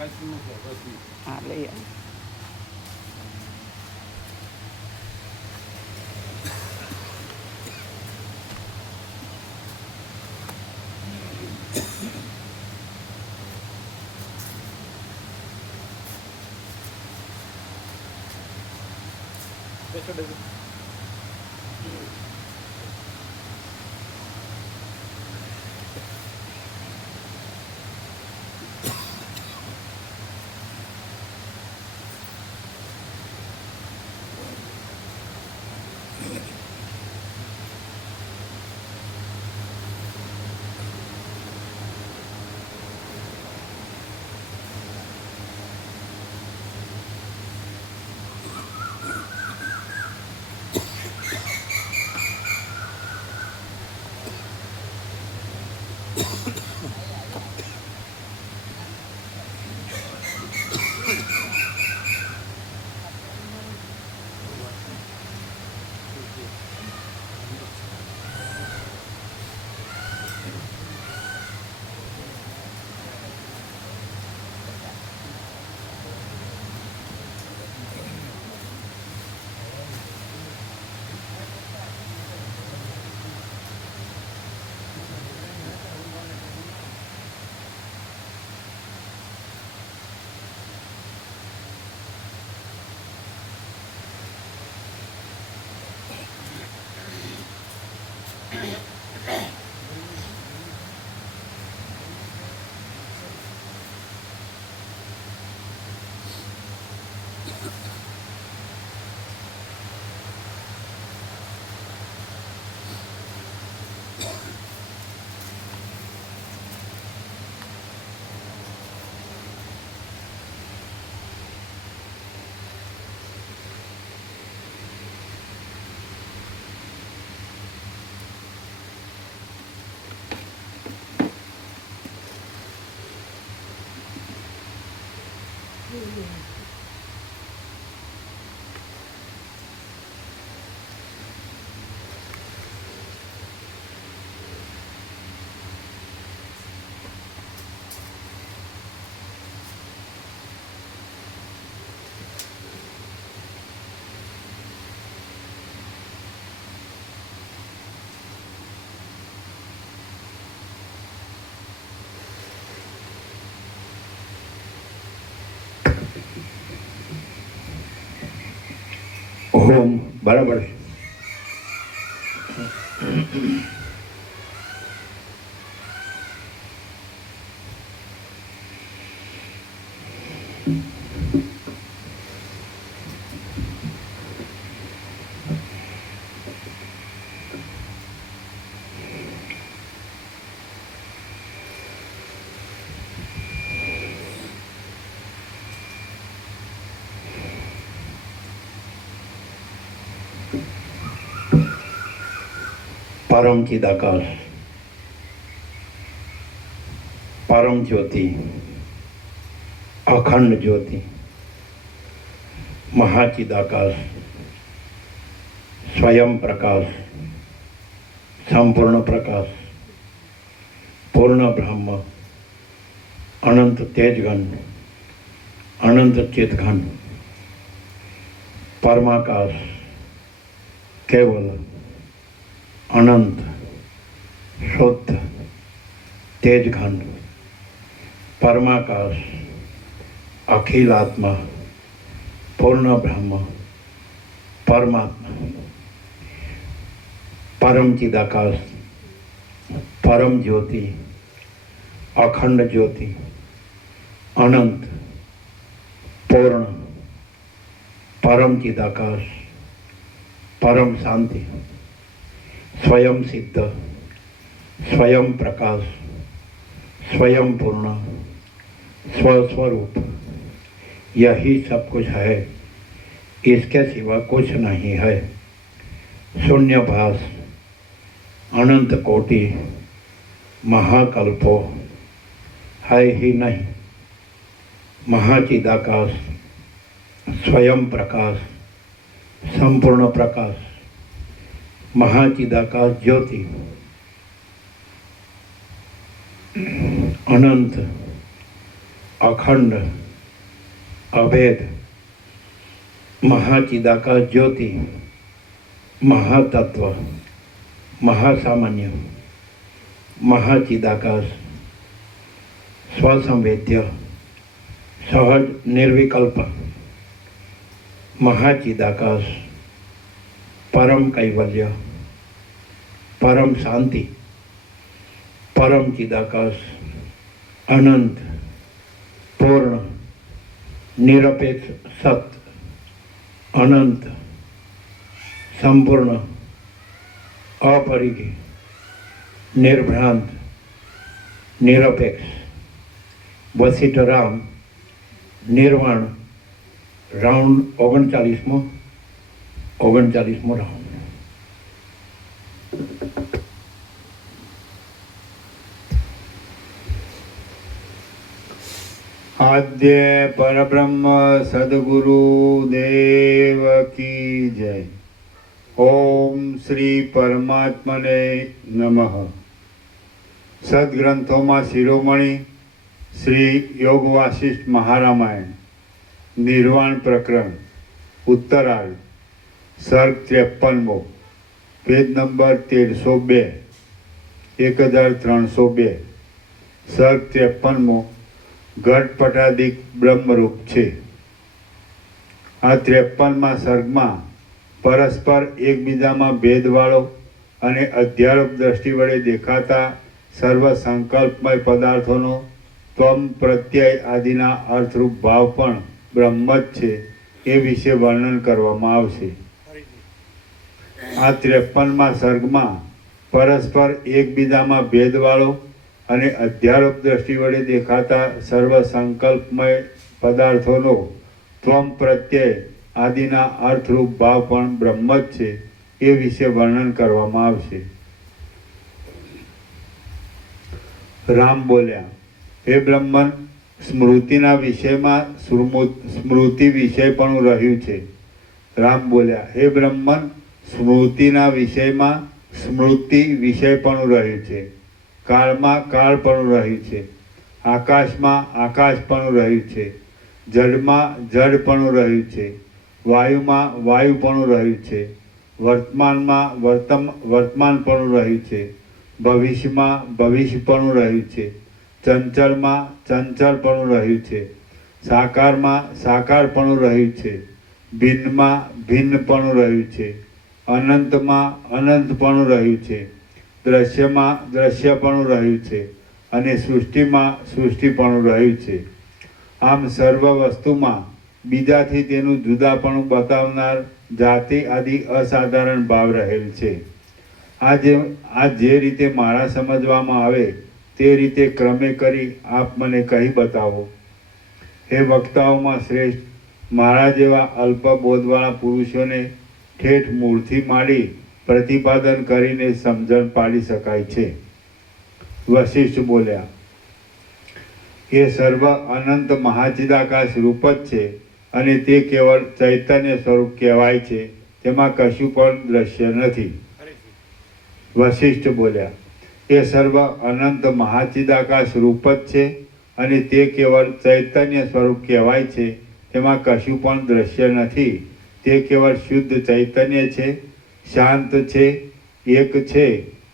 હા લઈ આવો. ઓમ બરાબર. परम चिदाकाश, परम ज्योति, अखंड ज्योति, महाचिदाकाश, स्वयं प्रकाश, संपूर्ण प्रकाश, पूर्ण ब्रह्म, अनंत तेजघन, अनंत चितघन, परमाकाश, केवल, अनंत, शुद्ध, तेजघन, परमाकाश, अखिल आत्मा, पूर्ण ब्रह्म, परमात्मा, परम चिदाकाश, परम ज्योति, अखंड ज्योति, अनंत, पूर्ण, परम चिदाकाश, परम शांति, स्वयं सिद्ध, स्वयं प्रकाश, स्वयं पूर्ण, स्वस्वरूप, यही सब कुछ है, इसके सिवा कुछ नहीं है। शून्यभास, अनंत कोटि, महाकल्पो है ही नहीं। महाचिदाकाश, स्वयं प्रकाश, संपूर्ण प्रकाश, महाचिदाकाश ज्योति, अनंत, અખંડ અભેદ મહાચિદાકાશ જ્યોતિ મહાતત્વ મહાસામાન્ય મહાચિદાકાશ સ્વસંવેદ્ય સહજ નિર્વિકલ્પ મહાચિદાકાશ પરમ કૈવલ્ય પરમ શાંતિ પરમ ચિદાકાશ અનંત પૂર્ણ નિરપેક્ષ સત અનંત સંપૂર્ણ અપરિઘી નિર્ભ્રાંત નિરપેક્ષ વસિષ્ઠ રામ નિર્વાણ રાઉન્ડ 39મો રાઉન્ડ. આદ્ય પરબ્રહ્મ સદગુરુ દેવ કી જય. ઓમ શ્રી પરમાત્મને નમઃ. સદગ્રંથોમાં શિરોમણી શ્રી યોગ વાસિષ્ઠ મહારામાયણ નિર્વાણ પ્રકરણ ઉત્તરાર્ધ સર્ગ 53મો પેજ નંબર 1302 1302 સર્ગ 53મો ઘટપટાદિક બ્રહ્મરૂપ છે. આ 53મા સર્ગમાં પરસ્પર એકબીજામાં ભેદવાળો અને અધ્યારોપ દ્રષ્ટિ વડે દેખાતા સર્વ સંકલ્પમય પદાર્થોનો ત્વમ પ્રત્યય આદિના અર્થરૂપ ભાવ પણ બ્રહ્મ જ છે એ વિશે વર્ણન કરવામાં આવશે. આ 53મા સર્ગમાં પરસ્પર એકબીજામાં ભેદવાળો અને અધ્યારોપ દ્રષ્ટિ વડે દેખાતા સર્વ સંકલ્પમય પદાર્થોનો ત્વમ પ્રત્યય આદિના અર્થરૂપ ભાવ પણ બ્રહ્મ જ છે એ વિશે વર્ણન કરવામાં આવશે. રામ બોલ્યા, હે બ્રહ્મન, સ્મૃતિના વિષયમાં સ્મૃતિ વિષયપણું રહ્યું છે. રામ બોલ્યા, હે બ્રહ્મન, સ્મૃતિના વિષયમાં સ્મૃતિ વિષયપણું રહ્યું છે. કાળમાં કાળપણું રહ્યું છે. આકાશમાં આકાશપણું રહ્યું છે. જળમાં જળપણું રહ્યું છે. વાયુમાં વાયુપણું રહ્યું છે. વર્તમાનમાં વર્તમાનપણું રહ્યું છે. ભવિષ્યમાં ભવિષ્યપણું રહ્યું છે. ચંચળમાં ચંચળપણું રહ્યું છે. સાકારમાં સાકારપણું રહ્યું છે. ભિન્નમાં ભિન્નપણું રહ્યું છે. અનંતમાં અનંતપણું રહ્યું છે. દ્રશ્યમાં દ્રશ્યપણું રહ્યું છે અને સૃષ્ટિમાં સૃષ્ટિપણું રહ્યું છે. આમ સર્વ વસ્તુમાં બીજાથી તેનું જુદાપણું બતાવનાર જાતિ આદિ અસાધારણ ભાવ રહેલ છે. આ જે રીતે મારા સમજવામાં આવે તે રીતે ક્રમે કરી આપ મને કહી બતાવો. હે વક્તાઓમાં શ્રેષ્ઠ, મારા જેવા અલ્પ બોધવાળા પુરુષોને ઠેઠ મૂળથી માંડી પ્રતિપાદન કરીને સમજણ પાડી શકાય છે. વશિષ્ઠ બોલ્યા, એ સર્વ અનંત મહાચિદાકાશ રૂપ જ છે અને તે કેવળ ચૈતન્ય સ્વરૂપ કહેવાય છે, તેમાં કશું પણ દ્રશ્ય નથી. વશિષ્ઠ બોલ્યા, એ સર્વ અનંત મહાચિદાકાશ રૂપ જ છે અને તે કેવળ ચૈતન્ય સ્વરૂપ કહેવાય છે, તેમાં કશું પણ દ્રશ્ય નથી. તે કેવળ શુદ્ધ ચૈતન્ય છે, શાંત છે, એક છે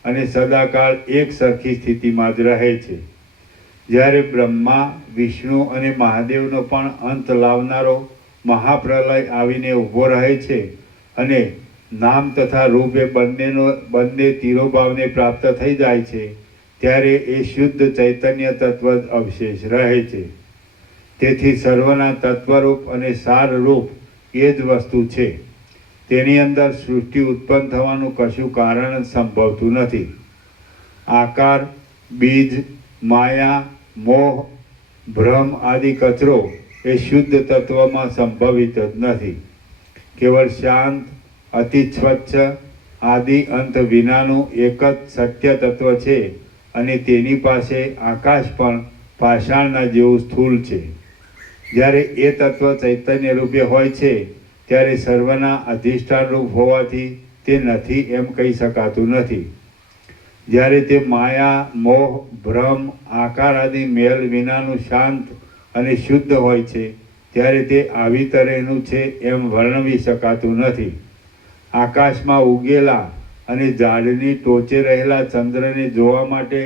અને સદાકાળ એક સરખી સ્થિતિમાં જ રહે છે. જ્યારે બ્રહ્મા, વિષ્ણુ અને મહાદેવનો પણ અંત લાવનારો મહાપ્રલય આવીને ઊભો રહે છે અને નામ તથા રૂપે બંને તિરોભાવને પ્રાપ્ત થઈ જાય છે, ત્યારે એ શુદ્ધ ચૈતન્ય તત્વ જ અવશેષ રહે છે. તેથી સર્વના તત્વરૂપ અને સારરૂપ એ જ વસ્તુ છે. તેની અંદર સૃષ્ટિ ઉત્પન્ન થવાનું કશું કારણ સંભવતું નથી. આકાર, બીજ, માયા, મોહ, ભ્રમ આદિ કચરો એ શુદ્ધ તત્વમાં સંભવિત જ નથી. કેવળ શાંત, અતિ સ્વચ્છ, આદિ અંત વિનાનું એક જ સત્ય તત્વ છે અને તેની પાસે આકાશ પણ પાષાણના જેવું સ્થૂળ છે. જ્યારે એ તત્વ ચૈતન્ય રૂપે હોય છે ત્યારે સર્વના અધિષ્ઠાન રૂપ હોવાથી તે નથી એમ કહી શકાતું નથી. જ્યારે તે માયા, મોહ, ભ્રમ, આકાર આદિ મેલ વિનાનું શાંત અને શુદ્ધ હોય છે ત્યારે તે આવી તરહનું છે એમ વર્ણવી શકાતું નથી. આકાશમાં ઉગેલા અને ઝાડની ટોચે રહેલા ચંદ્રને જોવા માટે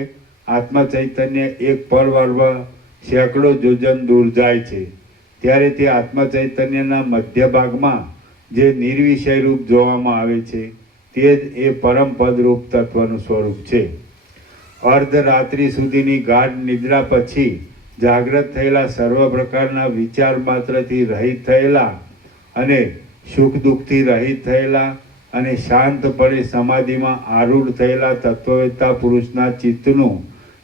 આત્મચૈતન્ય એક પર્વ સેંકડો યોજન દૂર જાય છે, ત્યારે તે આત્મચૈતન્યના મધ્ય ભાગમાં જે નિર્વિષય રૂપ જોવામાં આવે છે તે જ એ પરમપદરૂપ તત્વનું સ્વરૂપ છે. અર્ધરાત્રિ સુધીની ગાઢ નિદ્રા પછી જાગ્રત થયેલા સર્વ પ્રકારના વિચાર માત્રથી રહિત થયેલા અને સુખ દુઃખથી રહિત થયેલા અને શાંતપણે સમાધિમાં આરૂઢ થયેલા તત્વવેત્તા પુરુષના ચિત્તનું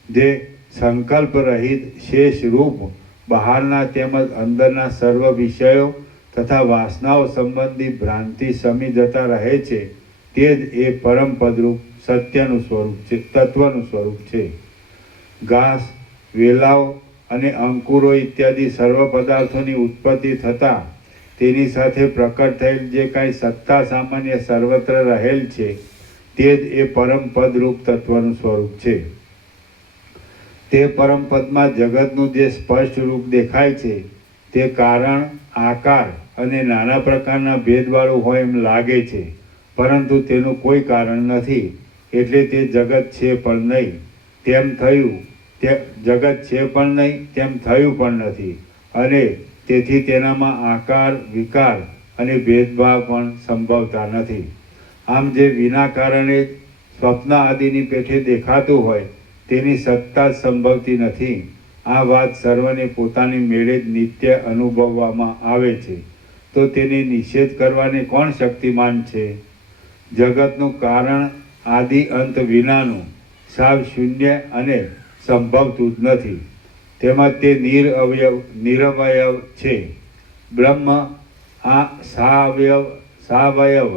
જે સંકલ્પ રહિત શેષ રૂપ બહારના તેમજ અંદરના સર્વ વિષયો તથા વાસનાઓ સંબંધી ભ્રાંતિ સમી જતા રહે છે તે જ એ પરમ પદરૂપ સત્યનું સ્વરૂપ છે, તત્વનું સ્વરૂપ છે. ઘાસ, વેલાઓ અને અંકુરો ઇત્યાદિ સર્વ પદાર્થોની ઉત્પત્તિ થતાં તેની સાથે પ્રકટ થયેલ જે કાંઈ સત્તા સામાન્ય સર્વત્ર રહેલ છે તે જ એ પરમ પદરૂપ તત્વનું સ્વરૂપ છે. તે પરમ પદમાં જગતનું જે સ્પષ્ટ રૂપ દેખાય છે તે કારણ, આકાર અને નાના પ્રકારના ભેદવાળું હોય એમ લાગે છે, પરંતુ તેનું કોઈ કારણ નથી. એટલે તે જગત છે પણ નહીં તેમ થયું, તે જગત છે પણ નહીં તેમ થયું પણ નથી, અને તેથી તેનામાં આકાર, વિકાર અને ભેદભાવ પણ સંભવતા નથી. આમ જે વિના કારણે સ્વપ્ન આદિની પેઠે દેખાતું હોય તેની સત્તા જ સંભવતી નથી. આ વાત સર્વને પોતાની મેળે જ નિત્ય અનુભવવામાં આવે છે, તો તેને નિષેધ કરવાને કોણ શક્તિમાન છે? જગતનું કારણ આદિ અંત વિનાનું સાવ શૂન્ય અને સંભવતું જ નથી. તેમાં તે નિરવયવ છે. બ્રહ્મ આ સાવયવ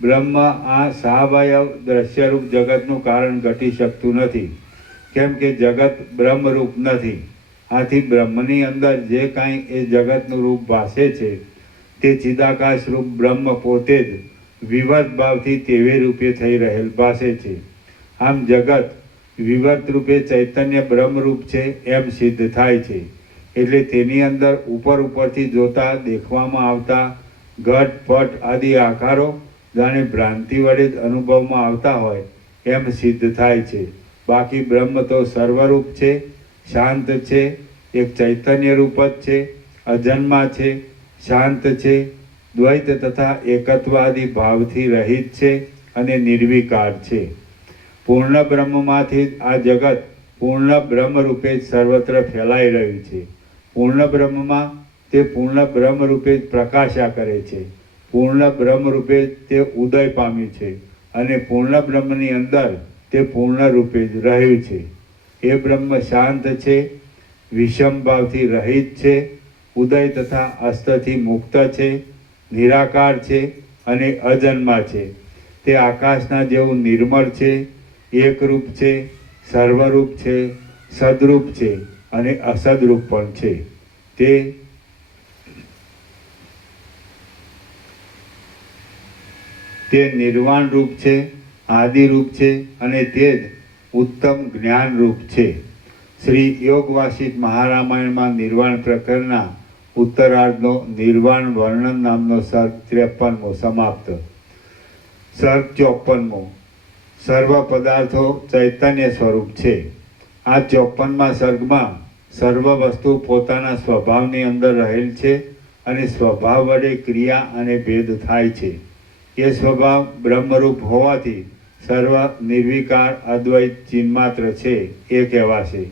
બ્રહ્મ આ સાવયવ દ્રશ્યરૂપ જગતનું કારણ ઘટી શકતું નથી, કેમ કે જગત બ્રહ્મરૂપ નથી. આથી બ્રહ્મની અંદર જે કાંઈ એ જગતનું રૂપ ભાસે છે તે ચિદાકાશ રૂપ બ્રહ્મ પોતે જ વિવર્ત ભાવથી તેવે રૂપે થઈ રહેલ ભાસે છે. આમ જગત વિવર્ત રૂપે ચૈતન્ય બ્રહ્મરૂપ છે એમ સિદ્ધ થાય છે. એટલે તેની અંદર ઉપરથી જોતા દેખવામાં આવતા ઘટ, પટ આદિ આકારો જાણે ભ્રાંતિ વડે જ અનુભવમાં આવતા હોય એમ સિદ્ધ થાય છે. બાકી બ્રહ્મ તો સર્વરૂપ છે, શાંત છે, એક ચૈતન્ય રૂપ જ છે, અજન્મા છે, શાંત છે, દ્વૈત તથા એકત્વાદી ભાવથી રહિત છે અને નિર્વિકાર છે. પૂર્ણ બ્રહ્મમાંથી આ જગત પૂર્ણ બ્રહ્મ રૂપે જ સર્વત્ર ફેલાઈ રહ્યું છે. પૂર્ણ બ્રહ્મમાં તે પૂર્ણ બ્રહ્મ રૂપે જ પ્રકાશા કરે છે. પૂર્ણ બ્રહ્મ રૂપે તે ઉદય પામ્યું છે અને પૂર્ણ બ્રહ્મની અંદર તે પૂર્ણ રૂપે જ રહ્યું છે. એ બ્રહ્મ શાંત છે, વિષમ ભાવથી રહિત છે, ઉદય તથા અસ્તથી મુક્ત છે, નિરાકાર છે અને અજન્મા છે. તે આકાશના જેવું નિર્મળ છે, એકરૂપ છે, સર્વરૂપ છે, સદરૂપ છે અને અસદરૂપ પણ છે. તે નિર્વાણ રૂપ છે, આદિરૂપ છે અને તે જ ઉત્તમ જ્ઞાન રૂપ છે. શ્રી યોગ વાસિષ્ઠ મહારામાયણમાં નિર્વાણ પ્રકરણના ઉત્તરાર્ધનો નિર્વાણ વર્ણન નામનો સર્ગ 53મો સમાપ્ત. સર્ગ 54મો સર્વ પદાર્થો ચૈતન્ય સ્વરૂપ છે. આ 54મા સર્ગમાં સર્વ વસ્તુ પોતાના સ્વભાવની અંદર રહેલ છે અને સ્વભાવ વડે ક્રિયા અને ભેદ થાય છે. એ સ્વભાવ બ્રહ્મરૂપ હોવાથી સર્વ નિર્વિકાર અદ્વૈત ચિન્માત્ર છે એ કહેવાશે.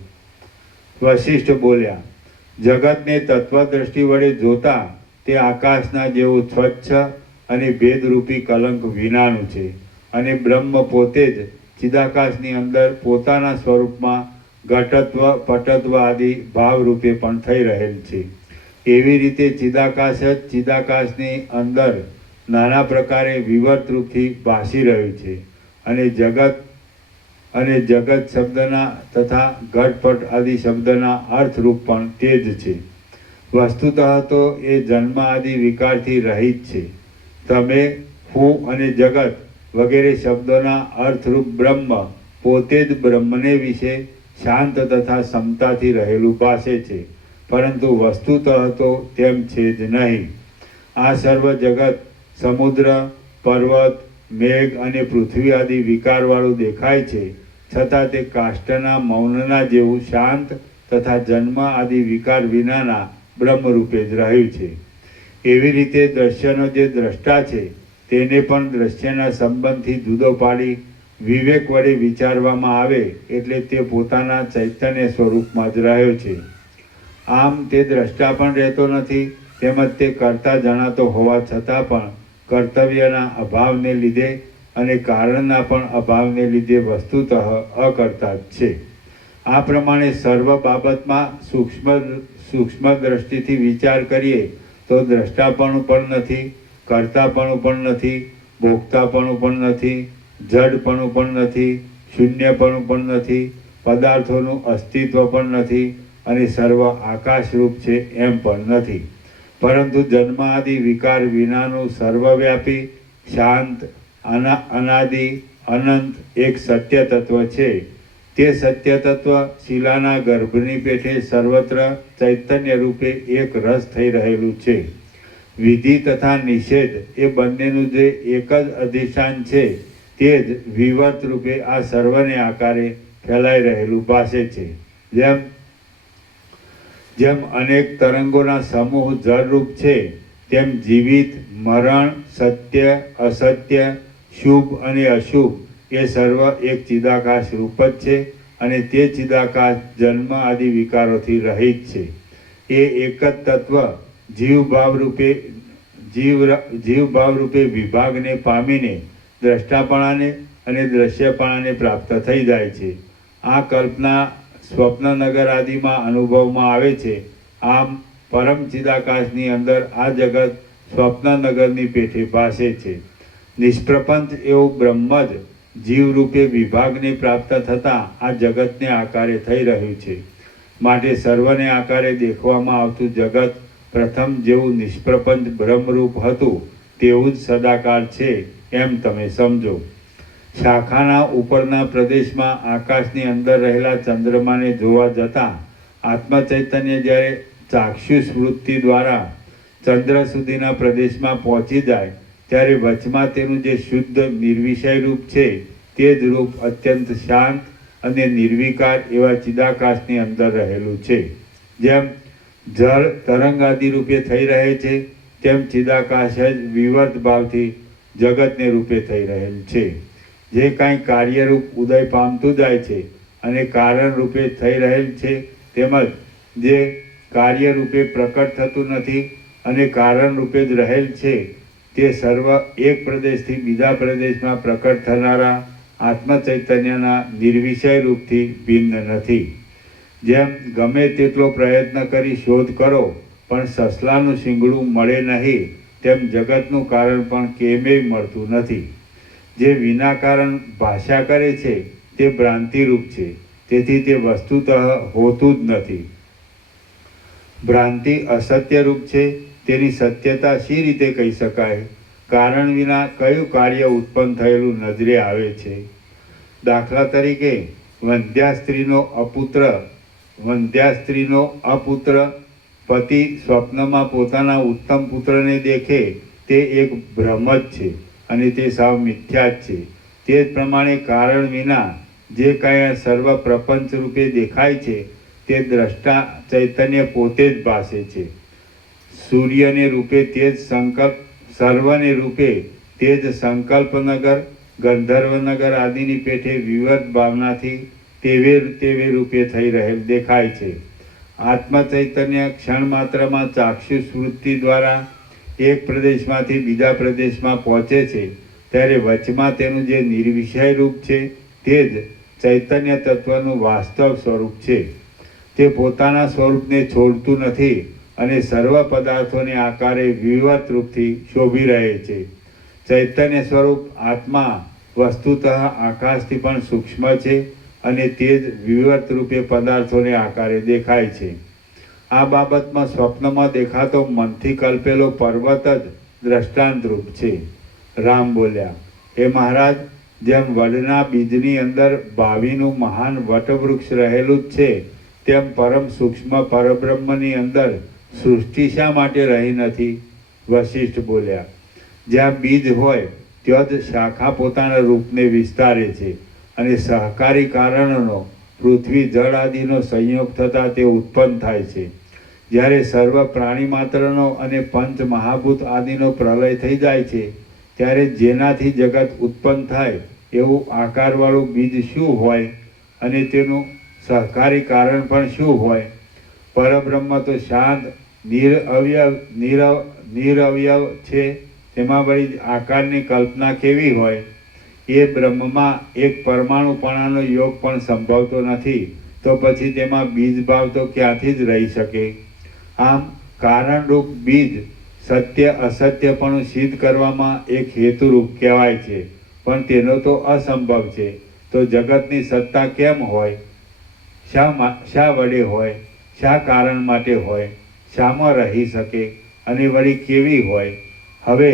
વશિષ્ઠ બોલ્યા, જગતને તત્વદ્રષ્ટિ વડે જોતા તે આકાશના જેવું સ્વચ્છ અને ભેદરૂપી કલંક વિનાનું છે અને બ્રહ્મ પોતે જ ચિદાકાશની અંદર પોતાના સ્વરૂપમાં ઘટત્વ, પટત્વ આદિ ભાવરૂપે પણ થઈ રહેલ છે. એવી રીતે ચિદાકાશ જ ચિદાકાશની અંદર નાના પ્રકારે વિવર્ત રૂપથી ભાસી રહ્યું છે અને જગત શબ્દના તથા ઘટપટ આદિ શબ્દના અર્થરૂપ પણ તે જ છે. વસ્તુતઃ તો એ જન્મ આદિ વિકારથી રહિત છે. તમે, હું અને જગત વગેરે શબ્દોના અર્થરૂપ બ્રહ્મ પોતે જ બ્રહ્મને વિશે શાંત તથા સમતાથી રહેલું ભાસે છે પરંતુ વસ્તુતઃ તો તેમ છે જ નહીં. આ સર્વ જગત સમુદ્ર, પર્વત, મેઘ અને પૃથ્વી આદિ વિકારવાળું દેખાય છે, છતાં તે કાષ્ટના મૌનના જેવું શાંત તથા જન્મ આદિ વિકાર વિનાના બ્રહ્મરૂપે જ રહ્યું છે. એવી રીતે દ્રશ્યનો જે દ્રષ્ટા છે તેને પણ દ્રશ્યના સંબંધથી જુદો પાડી વિવેક વડે વિચારવામાં આવે એટલે તે પોતાના ચૈતન્ય સ્વરૂપમાં જ રહ્યો છે. આમ તે દ્રષ્ટા પણ રહેતો નથી, તેમજ તે કરતા જણાતો હોવા છતાં પણ કર્તવ્યના અભાવને લીધે અને કારણના પણ અભાવને લીધે વસ્તુતઃ અકર્તા જ છે. આ પ્રમાણે સર્વ બાબતમાં સૂક્ષ્મ દ્રષ્ટિથી વિચાર કરીએ તો દ્રષ્ટાપણું પણ નથી, કર્તાપણું પણ નથી, ભોગતાપણું પણ નથી, જડપણું પણ નથી, શૂન્યપણું પણ નથી, પદાર્થોનું અસ્તિત્વ પણ નથી અને સર્વ આકાશરૂપ છે એમ પણ નથી. પરંતુ જન્મ આદિ વિકાર વિનાનું સર્વવ્યાપી, શાંત, અનાદિ, અનંત એક સત્ય તત્વ છે. તે સત્ય તત્વ શિલાના ગર્ભની પેઠે સર્વત્ર ચૈતન્ય રૂપે એક રસ થઈ રહેલું છે. વિધિ તથા નિષેધ એ બંનેનું જે એક જ અધિષ્ઠાન છે તે જ વિવર્ત રૂપે આ સર્વને આકારે ફેલાઈ રહેલું ભાસે છે. જેમ અનેક તરંગોના સમૂહ જળરૂપ છે, તેમ જીવિત, મરણ, સત્ય, અસત્ય, શુભ અને અશુભ એ સર્વ એક ચિદાકાશ રૂપ જ છે અને તે ચિદાકાશ જન્મ આદિ વિકારોથી રહિત છે. એ એક જ તત્વ જીવભાવ રૂપે વિભાગને પામીને દ્રષ્ટાપણાને અને દ્રશ્યપણાને પ્રાપ્ત થઈ જાય છે. આ કલ્પના સ્વપ્નનગર આદિમાં અનુભવમાં આવે છે. આમ પરમ ચિદાકાશની અંદર આ જગત સ્વપ્નનગરની પેઠે ભાસે છે. નિષ્પ્રપંચ એવું બ્રહ્મ જ જીવરૂપે વિભાગને પ્રાપ્ત થતાં આ જગતને આકારે થઈ રહ્યું છે. માટે સર્વને આકારે દેખવામાં આવતું જગત પ્રથમ જેવું નિષ્પ્રપંચ બ્રહ્મરૂપ હતું તેવું જ સદાકાળ છે એમ તમે સમજો. શાખાના ઉપરના પ્રદેશમાં આકાશની અંદર રહેલા ચંદ્રમાને જોવા જતાં આત્મચૈતન્ય જ્યારે ચાક્ષુષ વૃત્તિ દ્વારા ચંદ્ર સુધીના પ્રદેશમાં પહોંચી જાય ત્યારે વચમાં તેનું જે શુદ્ધ નિર્વિષય રૂપ છે તે જ રૂપ અત્યંત શાંત અને નિર્વિકાર એવા ચિદાકાશની અંદર રહેલું છે. જેમ જળ તરંગ આદિ રૂપે થઈ રહે છે, તેમ ચિદાકાશ જ વિવર્ત ભાવથી જગતને રૂપે થઈ રહેલ છે. જે કાંઈ કાર્યરૂપ ઉદય પામતું જાય છે અને કારણ રૂપે થઈ રહેલ છે, તેમજ જે કાર્યરૂપે પ્રકટ થતું નથી અને કારણ રૂપે જ રહેલ છે, તે સર્વ એક પ્રદેશથી બીજા પ્રદેશમાં પ્રકટ થનારા આત્મચૈતન્યના નિર્વિષય રૂપથી ભિન્ન નથી. જેમ ગમે તેટલો પ્રયત્ન કરી શોધ કરો પણ સસલાનું શીંગડું મળે નહીં, તેમ જગતનું કારણ પણ કેમેય મળતું નથી. જે વિના કારણ ભાષા કરે છે તે ભ્રાંતિરૂપ છે, તેથી તે વસ્તુતઃ હોતું જ નથી. ભ્રાંતિ અસત્યરૂપ છે, તેની સત્યતા શી રીતે કહી શકાય? કારણ વિના કયું કાર્ય ઉત્પન્ન થયેલું નજરે આવે છે? દાખલા તરીકે વંધ્યા સ્ત્રીનો અપુત્ર પતિ સ્વપ્નમાં પોતાના ઉત્તમ પુત્રને દેખે તે એક ભ્રમ જ છે અને તે સાવ મિથ્યા જ છે. તે જ પ્રમાણે કારણ વિના જે કાંઈ સર્વ પ્રપંચ રૂપે દેખાય છે તે દ્રષ્ટા ચૈતન્ય પોતે જ ભાસે છે. સૂર્યને રૂપે તે જ સર્વને રૂપે તે જ સંકલ્પનગર, ગંધર્વનગર આદિની પેઠે વિવર્ત ભાવનાથી તેવે રૂપે થઈ રહેલ દેખાય છે. આત્મચૈતન્ય ક્ષણ માત્રમાં ચાક્ષુષ વૃત્તિ દ્વારા એક પ્રદેશમાંથી બીજા પ્રદેશમાં પહોંચે છે ત્યારે વચમાં તેનું જે નિર્વિષય રૂપ છે તે જ ચૈતન્ય તત્વનું વાસ્તવ સ્વરૂપ છે. તે પોતાના સ્વરૂપને છોડતું નથી અને સર્વ પદાર્થોને આકારે વિવર્ત રૂપથી શોભી રહે છે. ચૈતન્ય સ્વરૂપ આત્મા વસ્તુતઃ આકાશથી પણ સૂક્ષ્મ છે અને તે જ વિવર્ત રૂપે પદાર્થોને આકારે દેખાય છે. આ બાબતમાં સ્વપ્નમાં દેખાતો મનથી કલ્પેલો પર્વત જ દ્રષ્ટાંત રૂપ છે. રામ બોલ્યા, હે મહારાજ, જેમ વડના બીજની અંદર ભાવિનું મહાન વટવૃક્ષ રહેલું જ છે, તેમ પરમ સૂક્ષ્મ પરબ્રહ્મની અંદર સૃષ્ટિ શા માટે રહી નથી? વશિષ્ઠ બોલ્યા, જ્યાં બીજ હોય ત્યાં જ શાખા પોતાના રૂપને વિસ્તારે છે અને સહકારી કારણોનો પૃથ્વી જળ આદિનો સંયોગ થતાં તે ઉત્પન્ન થાય છે. જ્યારે સર્વ પ્રાણી માત્રનો અને પંચ મહાભૂત આદિનો પ્રલય થઈ જાય છે ત્યારે જેનાથી જગત ઉત્પન્ન થાય એવું આકારવાળું બીજ શું હોય અને તેનું સહકારી કારણ પણ શું હોય? પરબ્રહ્મ તો શાંત નિરઅવયવ છે, તેમાં વળી આકારની કલ્પના કેવી હોય? એ બ્રહ્મમાં એક પરમાણુપણાનો યોગ પણ સંભવતો નથી, તો પછી તેમાં બીજ ભાવ તો ક્યાંથી જ રહી શકે? આમ કારણરૂપ બીજ સત્ય અસત્યપણું સિદ્ધ કરવામાં એક હેતુરૂપ કહેવાય છે, પણ તેનો તો અસંભવ છે. તો જગતની સત્તા કેમ હોય? શા વડે હોય? શા કારણ માટે હોય? શામાં રહી શકે અને વળી કેવી હોય? હવે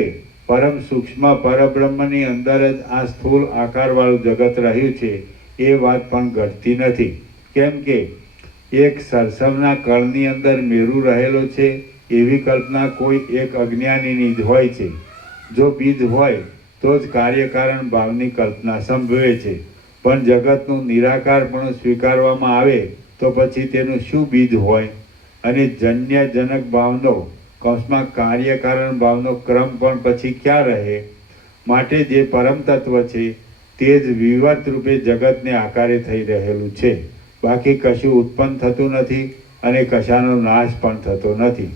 પરમ સૂક્ષ્મ પરબ્રહ્મની અંદર જ આ સ્થૂળ આકારવાળું જગત રહ્યું છે એ વાત પણ ઘટતી નથી. કેમ કે એક સરસવના કળની અંદર મેરુ રહેલો છે એવી કલ્પના કોઈ એક અજ્ઞાનીની જ હોય છે. જો બીજ હોય તો જ કાર્યકારણ ભાવની કલ્પના સંભવે છે, પણ જગતનું નિરાકારપણું સ્વીકારવામાં આવે તો પછી તેનું શું બીજ હોય? અને જન્યજનક ભાવનો કૌંસમાં કાર્યકારણ ભાવનો ક્રમ પણ પછી ક્યાં રહે? માટે જે પરમ તત્વ છે તે જ વિવર્ત રૂપે જગતને આકારે થઈ રહેલું છે. બાકી કશું ઉત્પન્ન થતું નથી અને કશાનો નાશ પણ થતો નથી.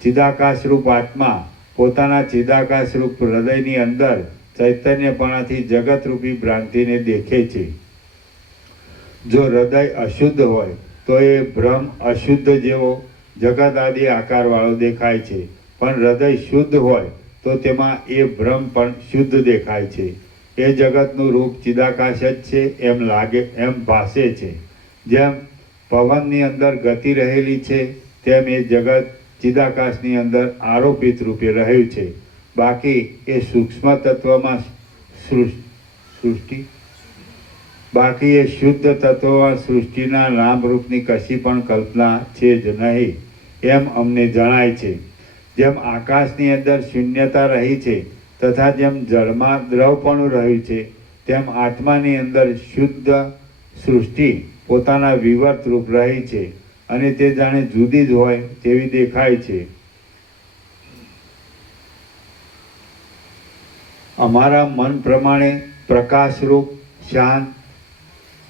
ચિદાકાશરૂપ આત્મા પોતાના ચિદાકાશરૂપ હૃદયની અંદર ચૈતન્યપણાથી જગતરૂપી ભ્રાંતિને દેખે છે. જો હૃદય અશુદ્ધ હોય તો એ ભ્રમ અશુદ્ધ જેવો જગત આદિ આકારવાળો દેખાય છે, પણ હૃદય શુદ્ધ હોય તો તેમાં એ ભ્રમ પણ શુદ્ધ દેખાય છે. એ જગતનું રૂપ ચિદાકાશ જ છે એમ લાગે, એમ ભાસે છે. જેમ પવનની અંદર ગતિ રહેલી છે તેમ એ જગત ચિદાકાશની અંદર આરોપિત રૂપે રહ્યું છે. બાકી એ સૂક્ષ્મ તત્વમાં બાકી એ શુદ્ધ તત્વમાં સૃષ્ટિના નામરૂપની કશી પણ કલ્પના છે જ નહીં એમ અમને જણાય છે. જેમ આકાશની અંદર શૂન્યતા રહી છે તથા જેમ જળમાં દ્રવપણું રહ્યું છે, તેમ આત્માની અંદર શુદ્ધ સૃષ્ટિ પોતાના વિવર્ત રૂપ રહી છે અને તે જાણે જુદી જ હોય તેવી દેખાય છે. અમારા મન પ્રમાણે પ્રકાશરૂપ શાંત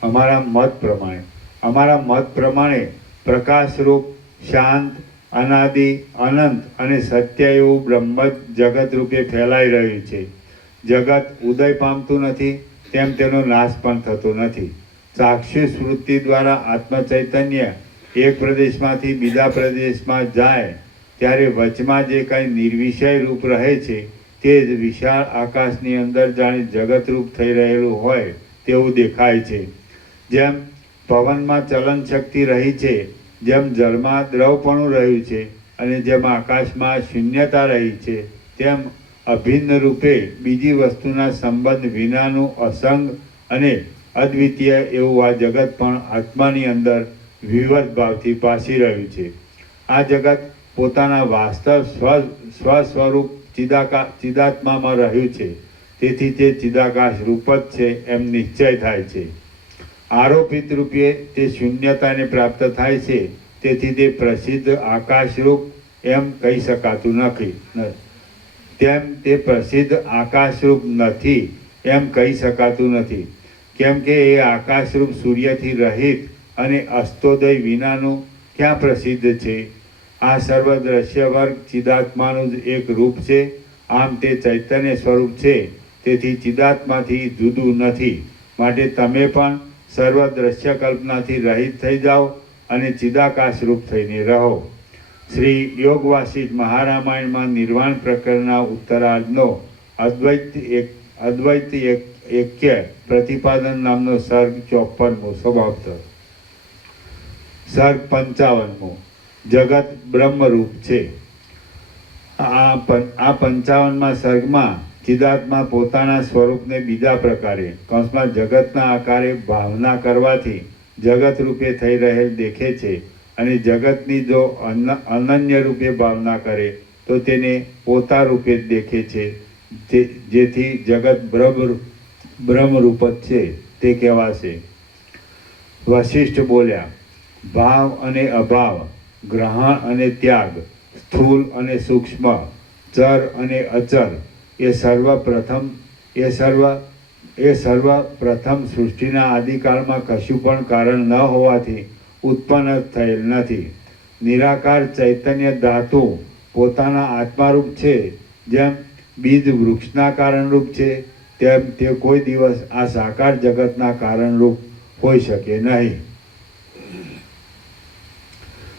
અમારા મત પ્રમાણે પ્રકાશરૂપ શાંત અનાદિ અનંત અને સત્ય એવું બ્રહ્મ જ જગત રૂપે ફેલાઈ રહ્યું છે. જગત ઉદય પામતું નથી તેમ તેનો નાશ પણ થતો નથી. સાક્ષી સ્મૃતિ દ્વારા આત્મચૈતન્ય એક પ્રદેશમાંથી બીજા પ્રદેશમાં જાય ત્યારે વચમાં જે કાંઈ નિર્વિષય રૂપ રહે છે તે જ વિશાળ આકાશની અંદર જાણે જગતરૂપ થઈ રહેલું હોય તેવું દેખાય છે. જેમ પવનમાં ચલન શક્તિ રહી છે, જેમ જળમાં દ્રવપણું રહ્યું છે અને જેમ આકાશમાં શૂન્યતા રહી છે, તેમ અભિન્ન રૂપે બીજી વસ્તુના સંબંધ વિનાનું અસંગ અને અદ્વિતીય એવું આ જગત પણ આત્માની અંદર વિવર્ત ભાવથી ભાસી રહ્યું છે. આ જગત પોતાના વાસ્તવ સ્વસ્વરૂપ ચિદાત્મામાં રહ્યું છે, તેથી તે ચિદાકાશ રૂપ જ છે એમ નિશ્ચય થાય છે. આરોપિત રૂપે તે શૂન્યતાને પ્રાપ્ત થાય છે, તેથી તે પ્રસિદ્ધ આકાશરૂપ એમ કહી શકાતું નથી. તેમ તે પ્રસિદ્ધ આકાશરૂપ નથી એમ કહી શકાતું નથી, કેમ કે એ આકાશરૂપ સૂર્યથી રહિત અને અસ્તોદય વિનાનું ક્યાં પ્રસિદ્ધ છે? આ સર્વ દ્રશ્ય વર્ગ ચિદાત્માનું જ એક રૂપ છે. આમ તે ચૈતન્ય સ્વરૂપ છે, તેથી ચિદાત્માથી જુદું નથી. માટે તમે પણ સર્વ દ્રશ્ય કલ્પનાથી રહિત થઈ જાઓ અને ચિદાકાશ રૂપ થઈને રહો. શ્રી યોગ વાસિષ્ઠ મહારામાયણમાં નિર્વાણ પ્રકરણના ઉત્તરાર્ધનો અદ્વૈત એક્ય પ્રતિપાદન નામનો સર્ગ 54મો સમાપ્ત. સર્ગ 55મો જગત બ્રહ્મરૂપ છે. આ 55મા સર્ગમાં ચિદાત્મા પોતાના સ્વરૂપને બીજા પ્રકારે કૌંસમાં જગતના આકારે ભાવના કરવાથી જગત રૂપે થઈ રહેલ દેખે છે અને જગતની જો અનન્ય રૂપે ભાવના કરે તો તેને પોતા રૂપે જ દેખે છે, જેથી જગત બ્રહ્મરૂપ જ છે તે કહેવાશે. વશિષ્ઠ બોલ્યા, ભાવ અને અભાવ, ગ્રહણ અને ત્યાગ, સ્થૂલ અને સૂક્ષ્મ, ચર અને અચર એ સર્વપ્રથમ સૃષ્ટિના આદિકાળમાં કશું પણ કારણ ન હોવાથી ઉત્પન્ન થયેલ નથી. નિરાકાર ચૈતન્ય ધાતુ પોતાના આત્મારૂપ છે. જેમ બીજ વૃક્ષના કારણરૂપ છે, તેમ તે કોઈ દિવસ આ સાકાર જગતના કારણરૂપ હોઈ શકે નહીં.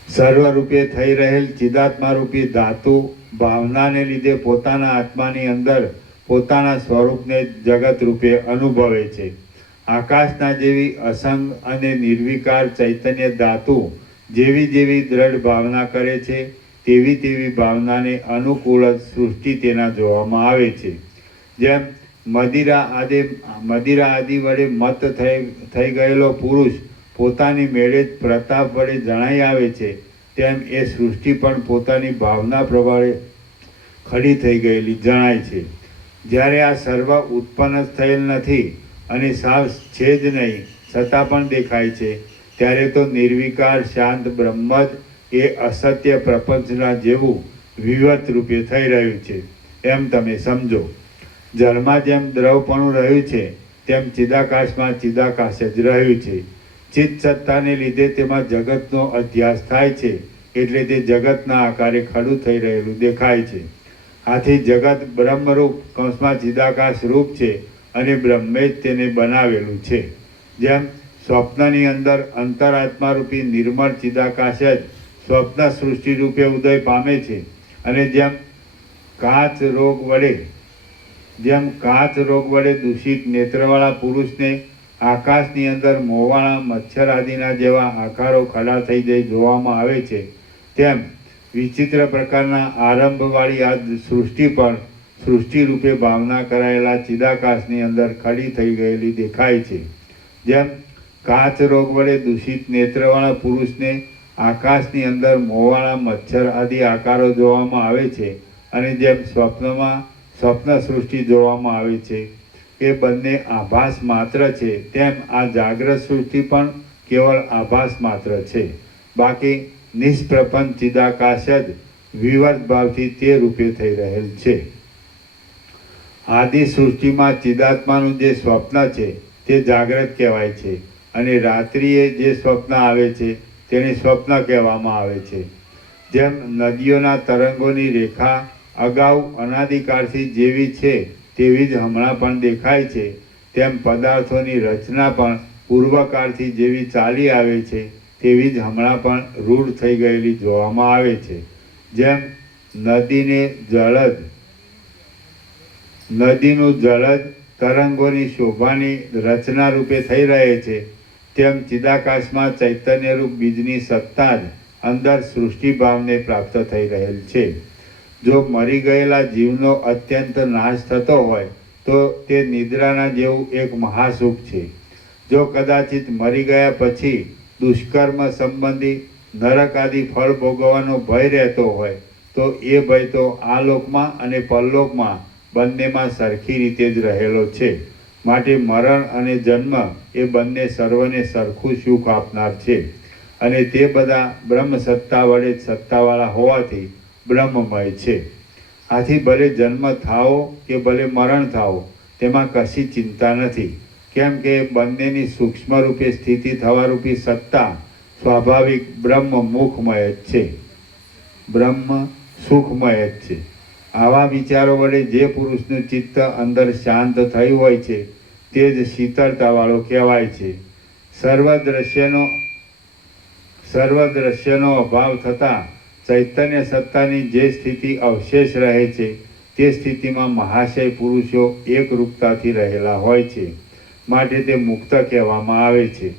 સર્વરૂપે થઈ રહેલ ચિદાત્મારૂપી ધાતુ ભાવનાને લીધે પોતાના આત્માની અંદર પોતાના સ્વરૂપને જગત રૂપે અનુભવે છે. આકાશના જેવી અસંગ અને નિર્વિકાર ચૈતન્ય ધાતુ જેવી જેવી દ્રઢ ભાવના કરે છે તેવી તેવી ભાવનાને અનુકૂળ જ સૃષ્ટિ તેના જોવામાં આવે છે. જેમ મદિરા આદિ વડે મત થઈ ગયેલો પુરુષ પોતાની મેળે જ પ્રતાપ વડે જણાઈ આવે છે, તેમ એ સૃષ્ટિ પણ પોતાની ભાવના પ્રમાણે ખડી થઈ ગયેલી જણાય છે. જ્યારે આ સર્વ ઉત્પન્ન જ થયેલ નથી અને સાવ છે જ નહીં છતાં પણ દેખાય છે, ત્યારે તો નિર્વિકાર શાંત બ્રહ્મ જ એ અસત્ય પ્રપંચના જેવું વિવત રૂપે થઈ રહ્યું છે એમ તમે સમજો. જળમાં જેમ દ્રવપણું રહ્યું છે તેમ ચિદાકાશમાં ચિદાકાશ જ રહ્યું છે. ચિત્ત સત્તાને લીધે તેમાં જગતનો અધ્યાસ થાય છે, એટલે તે જગતના આકારે ખડું થઈ રહેલું દેખાય છે. આથી જગત બ્રહ્મરૂપ કૌંસમાં ચિદાકાશ રૂપ છે અને બ્રહ્મે જ તેને બનાવેલું છે. જેમ સ્વપ્નની અંદર અંતરાત્મારૂપી નિર્મળ ચિદાકાશ જ સ્વપ્ન સૃષ્ટિ રૂપે ઉદય પામે છે અને જેમ કાચ રોગ વડે દૂષિત નેત્રવાળા પુરુષને આકાશની અંદર મોવાણા મચ્છર આદિના જેવા આકારો ખડા થઈ જઈ જોવામાં આવે છે, તેમ વિચિત્ર પ્રકારના આરંભવાળી આ સૃષ્ટિ પણ સૃષ્ટિ રૂપે ભાવના કરાયેલા ચિદાકાશની અંદર ખડી થઈ ગયેલી દેખાય છે. જેમ કાચ રોગ વડે દૂષિત નેત્રવાળા પુરુષને આકાશની અંદર મોવાળા મચ્છર આદિ આકારો જોવામાં આવે છે અને જેમ સ્વપ્ન સૃષ્ટિ જોવામાં આવે છે, એ બંને આભાસ માત્ર છે, તેમ આ જાગ્રત સૃષ્ટિ પણ કેવળ આભાસ માત્ર છે. બાકી નિષ્પ્રપંચ ચિદાકાશ જ વિવર્ત ભાવથી તે રૂપે થઈ રહેલ છે. આદિ સૃષ્ટિમાં ચિદાત્માનું જે સ્વપ્ન છે તે જાગ્રત કહેવાય છે અને રાત્રિએ જે સ્વપ્ન આવે છે તેને સ્વપ્ન કહેવામાં આવે છે. જેમ નદીઓના તરંગોની રેખા અગાઉ અનાદિકાળથી જેવી છે તેવી જ હમણાં પણ દેખાય છે, તેમ પદાર્થોની રચના પણ પૂર્વકાળથી જેવી ચાલી આવે છે તેવી જ હમણાં પણ રૂઢ થઈ ગયેલી જોવામાં આવે છે. જેમ નદીનું જળજ તરંગોની શોભાની રચના રૂપે થઈ રહે છે, તેમ ચિદાકાશમાં ચૈતન્યરૂપ બીજની સત્તા જ અંદર સૃષ્ટિ ભાવને પ્રાપ્ત થઈ રહેલ છે. જો મરી ગયેલા જીવનો અત્યંત નાશ થતો હોય તો તે નિદ્રાના જેવું એક મહાસુખ છે. જો કદાચિત મરી ગયા પછી દુષ્કર્મ સંબંધી નરક આદિ ફળ ભોગવવાનો ભય રહેતો હોય તો એ ભય તો આ લોકમાં અને પરલોકમાં બંનેમાં સરખી રીતે જ રહેલો છે. માટે મરણ અને જન્મ એ બંને સર્વને સરખું સુખ આપનાર છે અને તે બધા બ્રહ્મ સત્તા વડે જ સત્તાવાળા હોવાથી બ્રહ્મમય છે. આથી ભલે જન્મ થાઓ કે ભલે મરણ થાઓ તેમાં કશી ચિંતા નથી, કેમ કે બંનેની સૂક્ષ્મ રૂપે સ્થિતિ થવારૂપી સત્તા સ્વાભાવિક બ્રહ્મ મુખમય જ છે, બ્રહ્મ સુખમય જ છે. આવા વિચારો વડે જે પુરુષનું ચિત્ત અંદર શાંત થયું હોય છે તે જ શીતળતાવાળો કહેવાય છે. સર્વ દ્રશ્યનો અભાવ થતાં ચૈતન્ય સત્તાની જે સ્થિતિ અવશેષ રહે છે તે સ્થિતિમાં મહાશય પુરુષો એકરૂપતાથી રહેલા હોય છે, માટે તે મુક્ત કહેવામાં આવે છે.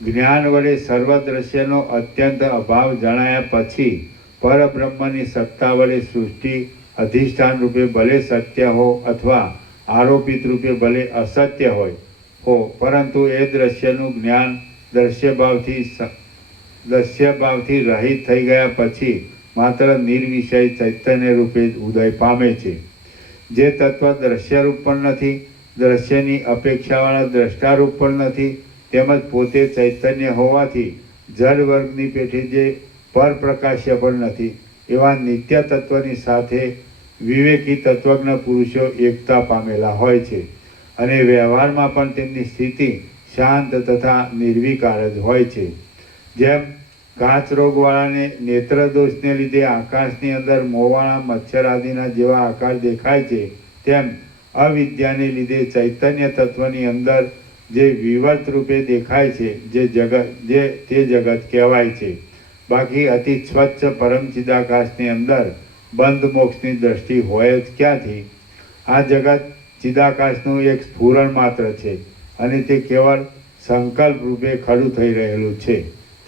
જ્ઞાન વડે સર્વ દ્રશ્યનો અત્યંત અભાવ જણાયા પછી પરબ્રહ્મની સત્તા વડે સૃષ્ટિ અધિષ્ઠાન રૂપે ભલે સત્ય હો અથવા આરોપિત રૂપે ભલે અસત્ય હોય પરંતુ એ દ્રશ્યનું જ્ઞાન દ્રશ્ય ભાવથી રહિત થઈ ગયા પછી માત્ર નિર્વિષય ચૈતન્ય રૂપે જ ઉદય પામે છે. જે તત્વ દ્રશ્યરૂપ પણ નથી, દ્રશ્યની અપેક્ષાવાળા દ્રષ્ટારૂપ પણ નથી, તેમજ પોતે ચૈતન્ય હોવાથી જળ વર્ગની પેઠે જે પરપ્રકાશ્ય પણ નથી, એવા નિત્ય તત્વની સાથે વિવેકી તત્વજ્ઞ પુરુષો એકતા પામેલા હોય છે અને વ્યવહારમાં પણ તેમની સ્થિતિ શાંત તથા નિર્વિકાર જ હોય છે. જેમ કાચ રોગવાળાને નેત્ર દોષને લીધે આકાશની અંદર મોવાળા મચ્છર આદિના જેવા આકાર દેખાય છે, તેમ અવિદ્યાને લીધે ચૈતન્ય તત્વની અંદર જે વિવર્ત રૂપે દેખાય છે તે જગત કહેવાય છે. બાકી અતિ સ્વચ્છ પરમ ચિદાકાશની અંદર બંધ મોક્ષની દ્રષ્ટિ હોય જ ક્યાંથી? આ જગત ચિદાકાશનું એક સ્ફુરણ માત્ર છે અને તે કેવળ સંકલ્પ રૂપે ખડું થઈ રહેલું છે.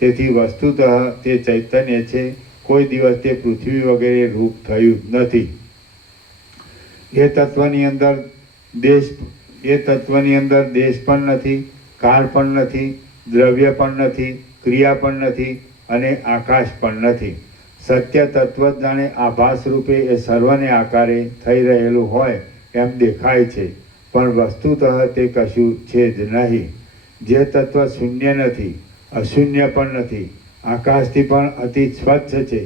તેથી વસ્તુતઃ તે ચૈતન્ય છે, કોઈ દિવસ તે પૃથ્વી વગેરે રૂપ થયું જ નથી. એ તત્વની અંદર દેશ પણ નથી, કાળ પણ નથી, દ્રવ્ય પણ નથી, ક્રિયા પણ નથી અને આકાશ પણ નથી. સત્ય તત્વ જ જાણે આભાસ રૂપે એ સર્વને આકારે થઈ રહેલું હોય એમ દેખાય છે, પણ વસ્તુતઃ તે કશું છે જ નહીં. જે તત્વ શૂન્ય નથી, અશૂન્ય પણ નથી, આકાશથી પણ અતિ સ્વચ્છ છે,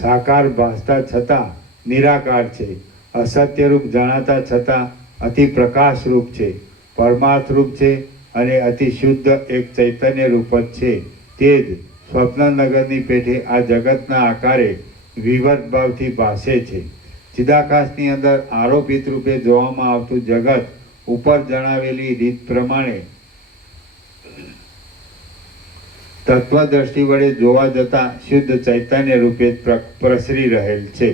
સાકાર ભાસતા છતાં નિરાકાર છે, અસત્યરૂપ જણાતા છતાં અતિ પ્રકાશરૂપ છે, પરમાર્થરૂપ છે અને અતિ શુદ્ધ એક ચૈતન્ય રૂપ જ છે. તે જ સ્વપ્નનગરની પેઠે આ જગતના આકારે વિવર્ત ભાવથી ભાસે છે. ચિદાકાશની અંદર આરોપિત રૂપે જોવામાં આવતું જગત ઉપર જણાવેલી રીત પ્રમાણે તત્વદ્રષ્ટિ વડે જોવા જતાં શુદ્ધ ચૈતન્ય રૂપે પ્રસરી રહેલ છે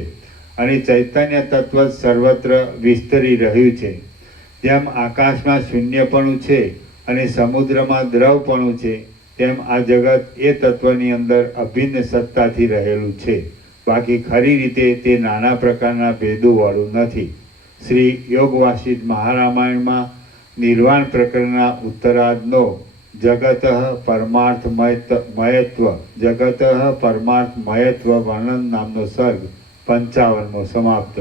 અને ચૈતન્ય તત્વ જ સર્વત્ર વિસ્તરી રહ્યું છે. જેમ આકાશમાં શૂન્યપણું છે અને સમુદ્રમાં દ્રવપણું છે, તેમ આ જગત એ તત્વની અંદર અભિન્ન સત્તાથી રહેલું છે. બાકી ખરી રીતે તે નાના પ્રકારના ભેદોવાળું નથી. શ્રી યોગ વાસિષ્ઠ મહારામાયણમાં નિર્વાણ પ્રકરણના ઉત્તરાર્ધનો જગત પરમાર્થમયત્વ વર્ણન નામનો સર્ગ 55મો સમાપ્ત.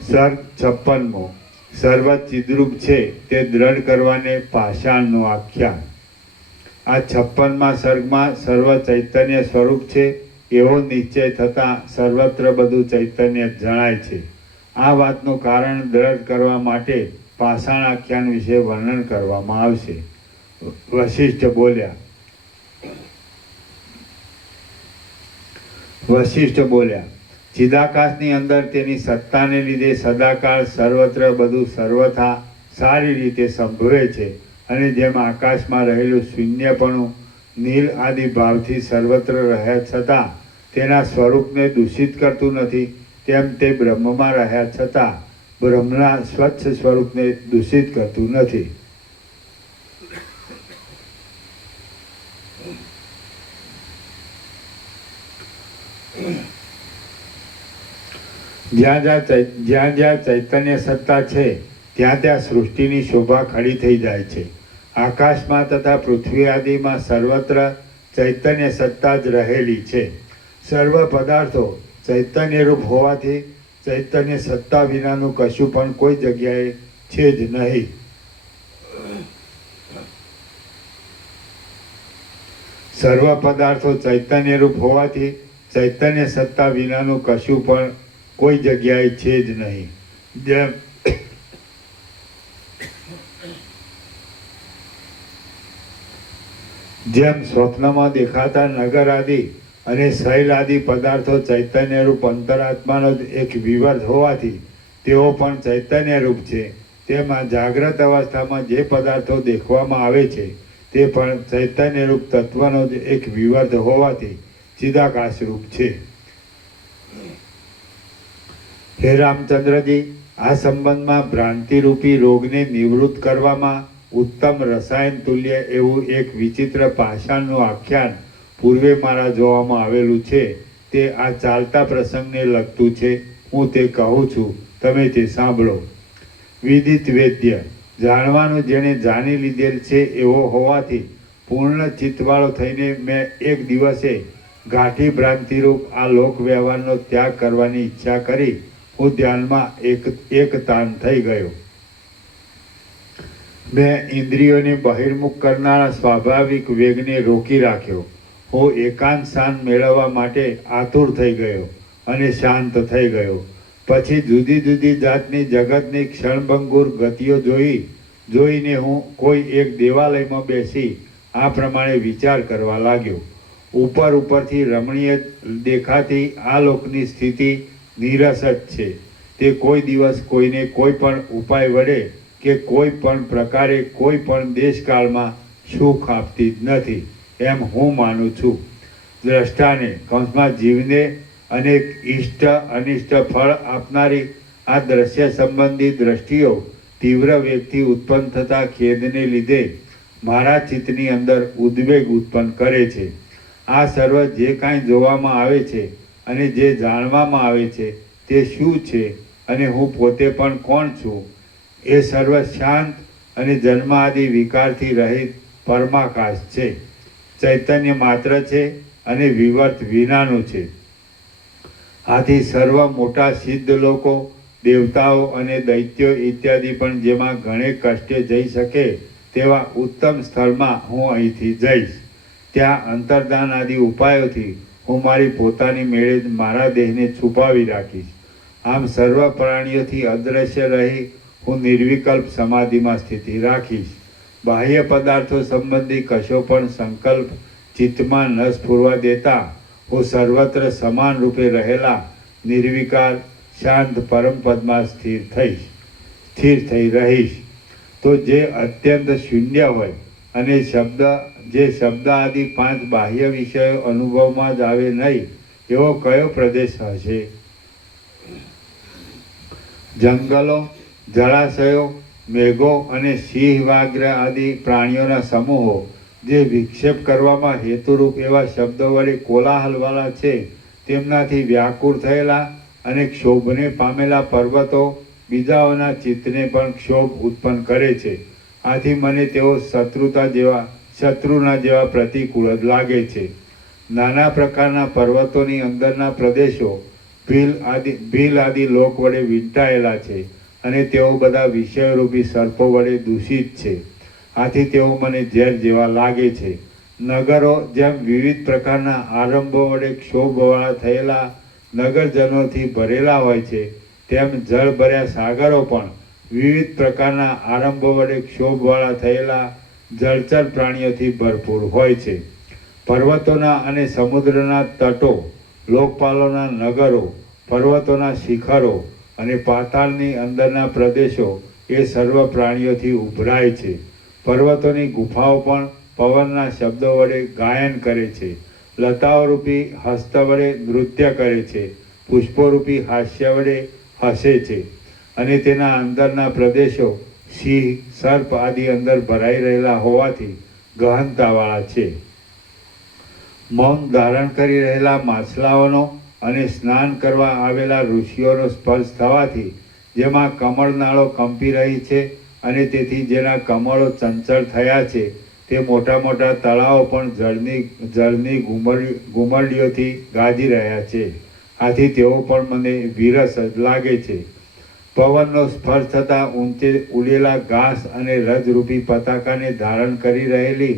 સર્ગ 56મો સર્વ ચિદ્રૂપ છે તે દ્રઢ કરવાને પાષાણનું આખ્યાન. આ 56મા સર્ગમાં સર્વ ચૈતન્ય સ્વરૂપ છે એવો નિશ્ચય થતાં સર્વત્ર બધું ચૈતન્ય જણાય છે. આ વાતનું કારણ દ્રઢ કરવા માટે પાષાણ આખ્યાન વિશે વર્ણન કરવામાં આવશે. વશિષ્ઠ બોલ્યા, ચિદાકાશની અંદર તેની સત્તાને લીધે સદાકાળ સર્વત્ર બધું સર્વથા સારી રીતે સંભવે છે અને જેમ આકાશમાં રહેલું શૂન્યપણું નીલ આદિ ભાવથી સર્વત્ર રહ્યા છતાં તેના સ્વરૂપને દૂષિત કરતું નથી, તેમ તે બ્રહ્મમાં રહ્યા છતાં બ્રહ્મના સ્વચ્છ સ્વરૂપને દૂષિત કરતું નથી. જ્યાં જ્યાં ચૈતન્ય સત્તા છે ત્યાં ત્યાં સૃષ્ટિની શોભા ખડી થઈ જાય છે. આકાશમાં તથા પૃથ્વી આદિમાં સર્વત્ર ચૈતન્ય સત્તા જ રહેલી છે. સર્વ પદાર્થો ચૈતન્યરૂપ હોવાથી ચૈતન્ય સત્તા વિનાનું કશું પણ કોઈ જગ્યાએ છે જ નહીં. સર્વ પદાર્થો ચૈતન્યરૂપ હોવાથી ચૈતન્ય સત્તા વિનાનું કશું પણ કોઈ જગ્યાએ છે જ નહીં. જેમ સ્વપ્નમાં દેખાતા નગર આદિ અને શૈલ આદિ પદાર્થો ચૈતન્યરૂપ અંતરાત્માનો જ એક વિવર્ત હોવાથી તેઓ પણ ચૈતન્યરૂપ છે, તેમાં જાગ્રત અવસ્થામાં જે પદાર્થો દેખવામાં આવે છે તે પણ ચૈતન્યરૂપ તત્વનો જ એક વિવર્ત હોવાથી ચિદાકાશરૂપ છે. હે રામચંદ્રજી, આ સંબંધમાં ભ્રાંતિરૂપી રોગને નિવૃત્ત કરવામાં ઉત્તમ રસાયણ તુલ્ય એવું એક વિચિત્ર પાષાણનું આખ્યાન પૂર્વે મારા જોવામાં આવેલું છે. તે આ ચાલતા પ્રસંગને લગતું છે. હું તે કહું છું, તમે તે સાંભળો. વિદિત વેદ્ય, જાણવાનું જેણે જાણી લીધેલ છે એવો હોવાથી પૂર્ણ ચિત્તવાળો થઈને મેં એક દિવસે ગાંઠી ભ્રાંતિરૂપ આ લોક વ્યવહારનો ત્યાગ કરવાની ઈચ્છા કરી હું ધ્યાનમાં એક તાન થઈ ગયો. મેં ઇન્દ્રિયોને બહિર્મુખ કરનારા સ્વાભાવિક વેગને રોકી રાખ્યો. હું એકાંત શાંત મેળવવા માટે આતુર થઈ ગયો અને શાંત થઈ ગયો. પછી જુદી જુદી જાતની જગતની ક્ષણભંગુર ગતિઓ જોઈને હું કોઈ એક દેવાલયમાં બેસી આ પ્રમાણે વિચાર કરવા લાગ્યો. ઉપરથી રમણીય દેખાતી આ લોકની સ્થિતિ નીરસ જ છે. તે કોઈ દિવસ કોઈને કોઈ પણ ઉપાય વડે કે કોઈ પણ પ્રકારે કોઈ પણ દેશકાળમાં સુખ આપતી જ નથી એમ હું માનું છું. દ્રષ્ટાને કૌંસમાં જીવને અનેક ઇષ્ટ અનિષ્ટ ફળ આપનારી આ દ્રશ્ય સંબંધી દ્રષ્ટિઓ તીવ્ર વેગથી ઉત્પન્ન થતા ખેદને લીધે મારા ચિત્તની અંદર ઉદ્વેગ ઉત્પન્ન કરે છે. આ સર્વ જે કાંઈ જોવામાં આવે છે અને જે જાણવામાં આવે છે તે શું છે અને હું પોતે પણ કોણ છું, એ સર્વ શાંત અને જન્મ આદિ વિકારથી રહિત પરમાકાશ છે. ચૈતન્ય માત્ર છે અને વિવર્ત વિનાનું છે. આથી સર્વ મોટા સિદ્ધ લોકો, દેવતાઓ અને દૈત્યો ઇત્યાદિ પણ જેમાં ઘણે કષ્ટે જઈ શકે તેવા ઉત્તમ સ્થળમાં હું અહીંથી જઈશ. ત્યાં અંતર્ધાન આદિ ઉપાયોથી હું મારી પોતાની મેળે મારા દેહને છુપાવી રાખીશ. આમ સર્વ પ્રાણીઓથી અદ્રશ્ય રહી હું નિર્વિકલ્પ સમાધિમાં સ્થિતિ રાખીશ. બાહ્ય પદાર્થો સંબંધી કશો પણ સંકલ્પ ચિત્તમાં ન સ્ફુરવા દેતા હું સર્વત્ર સમાન રૂપે રહેલા નિર્વિકાર શાંત પરમપદમાં સ્થિર થઈ રહીશ. તો જે અત્યંત શૂન્ય હોય અને શબ્દ આદિ 5 બાહ્ય વિષયો અનુભવમાં જ આવે નહીં એવો કયો પ્રદેશ હશે? જંગલો, જળાશયો, મેઘો અને સિંહ વાગ્ર આદિ પ્રાણીઓના સમૂહો જે વિક્ષેપ કરવામાં હેતુરૂપ એવા શબ્દો વડે કોલાહલવાળા છે, તેમનાથી વ્યાકુળ થયેલા અને ક્ષોભને પામેલા પર્વતો બીજાઓના ચિત્તને પણ ક્ષોભ ઉત્પન્ન કરે છે. આથી મને તેઓ શત્રુના જેવા પ્રતિકૂળ જ લાગે છે. નાના પ્રકારના પર્વતોની અંદરના પ્રદેશો ભીલ આદિ લોક વડે વીંટાયેલા છે અને તેઓ બધા વિષયરૂપી સર્પો વડે દૂષિત છે. આથી તેઓ મને ઝેર જેવા લાગે છે. નગરો જેમ વિવિધ પ્રકારના આરંભો વડે ક્ષોભવાળા થયેલા નગરજનોથી ભરેલા હોય છે, તેમ જળભર્યા સાગરો પણ વિવિધ પ્રકારના આરંભો વડે ક્ષોભવાળા થયેલા જળચર પ્રાણીઓથી ભરપૂર હોય છે. પર્વતોના અને સમુદ્રના તટો, લોકપાલોના નગરો, પર્વતોના શિખરો અને પાતાળની અંદરના પ્રદેશો એ સર્વ પ્રાણીઓથી ઉભરાય છે. પર્વતોની ગુફાઓ પણ પવનના શબ્દો વડે ગાયન કરે છે. લતાઓરૂપી હસ્ત વડે નૃત્ય કરે છે. પુષ્પોરૂપી હાસ્ય વડે હસે છે. અને તેના અંદરના પ્રદેશો સિંહ, સર્પ આદિ અંદર ભરાઈ રહેલા હોવાથી ગહનતાવાળા છે. મૌન ધારણ કરી રહેલા માછલાઓનો અને સ્નાન કરવા આવેલા ઋષિઓનો સ્પર્શ થવાથી જેમાં કમળનાળો કંપી રહી છે અને તેથી જેના કમળો ચંચળ થયા છે તે મોટા મોટા તળાવો પણ જળની ઘુમરડીઓથી ગાજી રહ્યા છે. આથી તેઓ પણ મને વિરસ જ લાગે છે. પવનનો સ્પર્શ થતાં ઊંચે ઉડેલા ઘાસ અને રજરૂપી પતાકાને ધારણ કરી રહેલી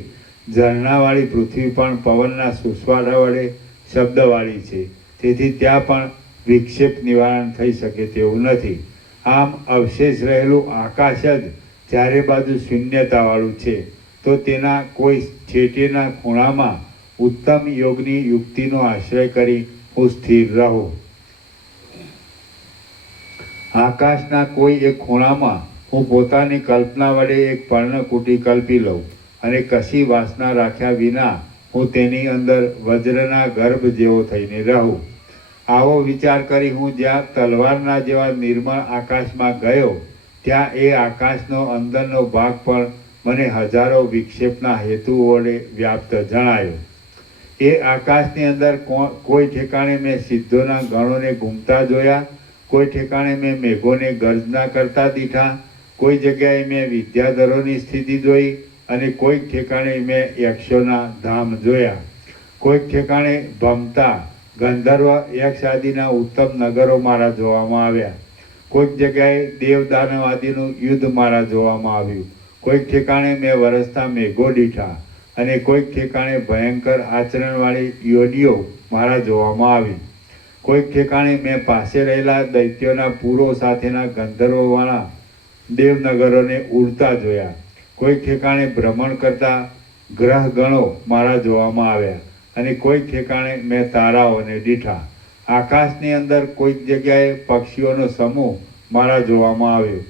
ઝરણાવાળી પૃથ્વી પણ પવનના સુસવાટા વડે શબ્દવાળી છે. તેથી ત્યાં પણ વિક્ષેપ નિવારણ થઈ શકે તેવું નથી. આમ અવશેષ રહેલું આકાશ જ ચારે બાજુ શૂન્યતાવાળું છે, તો તેના કોઈ છેટેના ખૂણામાં ઉત્તમ યોગની યુક્તિનો આશ્રય કરી હું સ્થિર રહું. આકાશના કોઈ એક ખૂણામાં હું પોતાની કલ્પના વડે એક પર્ણકુટી કલ્પી લઉં અને કશી વાસના રાખ્યા વિના હું તેની અંદર વજ્રના ગર્ભ જેવો થઈને રહું. આવો વિચાર કરી હું જ્યાં તલવારના જેવા નિર્મળ આકાશમાં ગયો, ત્યાં એ આકાશનો અંદરનો ભાગ પણ મને હજારો વિક્ષેપના હેતુઓ વડે વ્યાપ્ત જણાયો. એ આકાશની અંદર કોઈ ઠેકાણે મેં સિદ્ધોના ગણોને ઘૂમતા જોયા, કોઈ ઠેકાણે મેં મેઘોને ગર્જના કરતા દીઠા, કોઈ જગ્યાએ મેં વિદ્યાધરોની સ્થિતિ જોઈ, અને કોઈક ઠેકાણે મેં યક્ષોના ધામ જોયા. કોઈક ઠેકાણે ભમતા ગંધર્વ યક્ષ આદિના ઉત્તમ નગરો મારા જોવામાં આવ્યા. કોઈક જગ્યાએ દેવદાનવ આદિનું યુદ્ધ મારા જોવામાં આવ્યું. કોઈક ઠેકાણે મેં વરસતા મેઘો દીઠા અને કોઈક ઠેકાણે ભયંકર આચરણવાળી યોનિઓ મારા જોવામાં આવી. કોઈક ઠેકાણે મેં પાસે રહેલા દૈત્યોના પૂરો સાથેના ગંધર્વોવાળા દેવનગરોને ઉડતા જોયા. કોઈક ઠેકાણે ભ્રમણ કરતા ગ્રહગણો મારા જોવામાં આવ્યા અને કોઈક ઠેકાણે મેં તારાઓને દીઠા. આકાશની અંદર કોઈક જગ્યાએ પક્ષીઓનો સમૂહ મારા જોવામાં આવ્યો.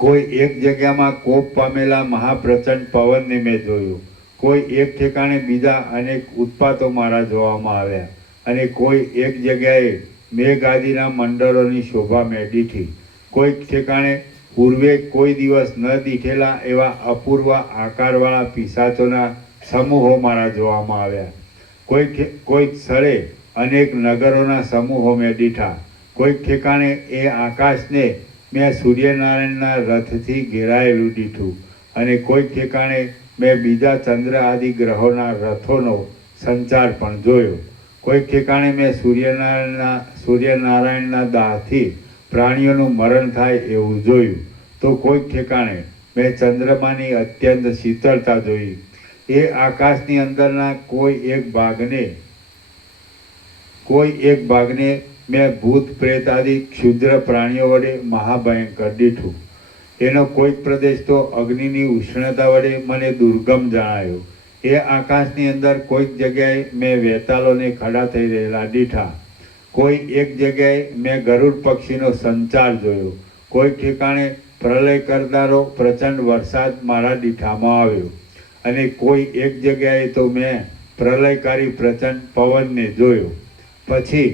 કોઈ એક જગ્યામાં કોપ પામેલા મહાપ્રચંડ પવનને મેં જોયું. કોઈ એક ઠેકાણે બીજા અનેક ઉત્પાતો મારા જોવામાં આવ્યા અને કોઈ એક જગ્યાએ મેઘાદિના મંડળોની શોભા મેં દીઠી. કોઈક ઠેકાણે પૂર્વે કોઈ દિવસ ન દીઠેલા એવા અપૂર્વ આકારવાળા પિશાચોના સમૂહો મારા જોવામાં આવ્યા. કોઈક સ્થળે અનેક નગરોના સમૂહો મેં દીઠા. કોઈક ઠેકાણે એ આકાશને મેં સૂર્યનારાયણના રથથી ઘેરાયેલું દીઠું અને કોઈક ઠેકાણે મેં બીજા ચંદ્ર આદિ ગ્રહોના રથોનો સંચાર પણ જોયો. કોઈક ઠેકાણે મેં સૂર્યનારાયણના દાહથી પ્રાણીઓનું મરણ થાય એવું જોયું. તો કોઈક ઠેકાણે મેં ચંદ્રમાની અત્યંત શીતળતા જોઈ. એ આકાશની અંદરના કોઈ એક ભાગને મેં ભૂત પ્રેત આદિ ક્ષુદ્ર પ્રાણીઓ વડે મહાભયંકર દીઠું. એનો કોઈક પ્રદેશ તો અગ્નિની ઉષ્ણતા વડે મને દુર્ગમ જણાયો. એ આકાશની અંદર કોઈક જગ્યાએ મેં વેતાલોને ખડા થઈ રહેલા દીઠા. કોઈ એક જગ્યાએ મેં ગરુડ પક્ષીનો સંચાર જોયો. કોઈક ઠેકાણે પ્રલય કરનારો પ્રચંડ વરસાદ મારા દીઠામાં આવ્યો અને કોઈ એક જગ્યાએ તો મેં પ્રલયકારી પ્રચંડ પવનને જોયો. પછી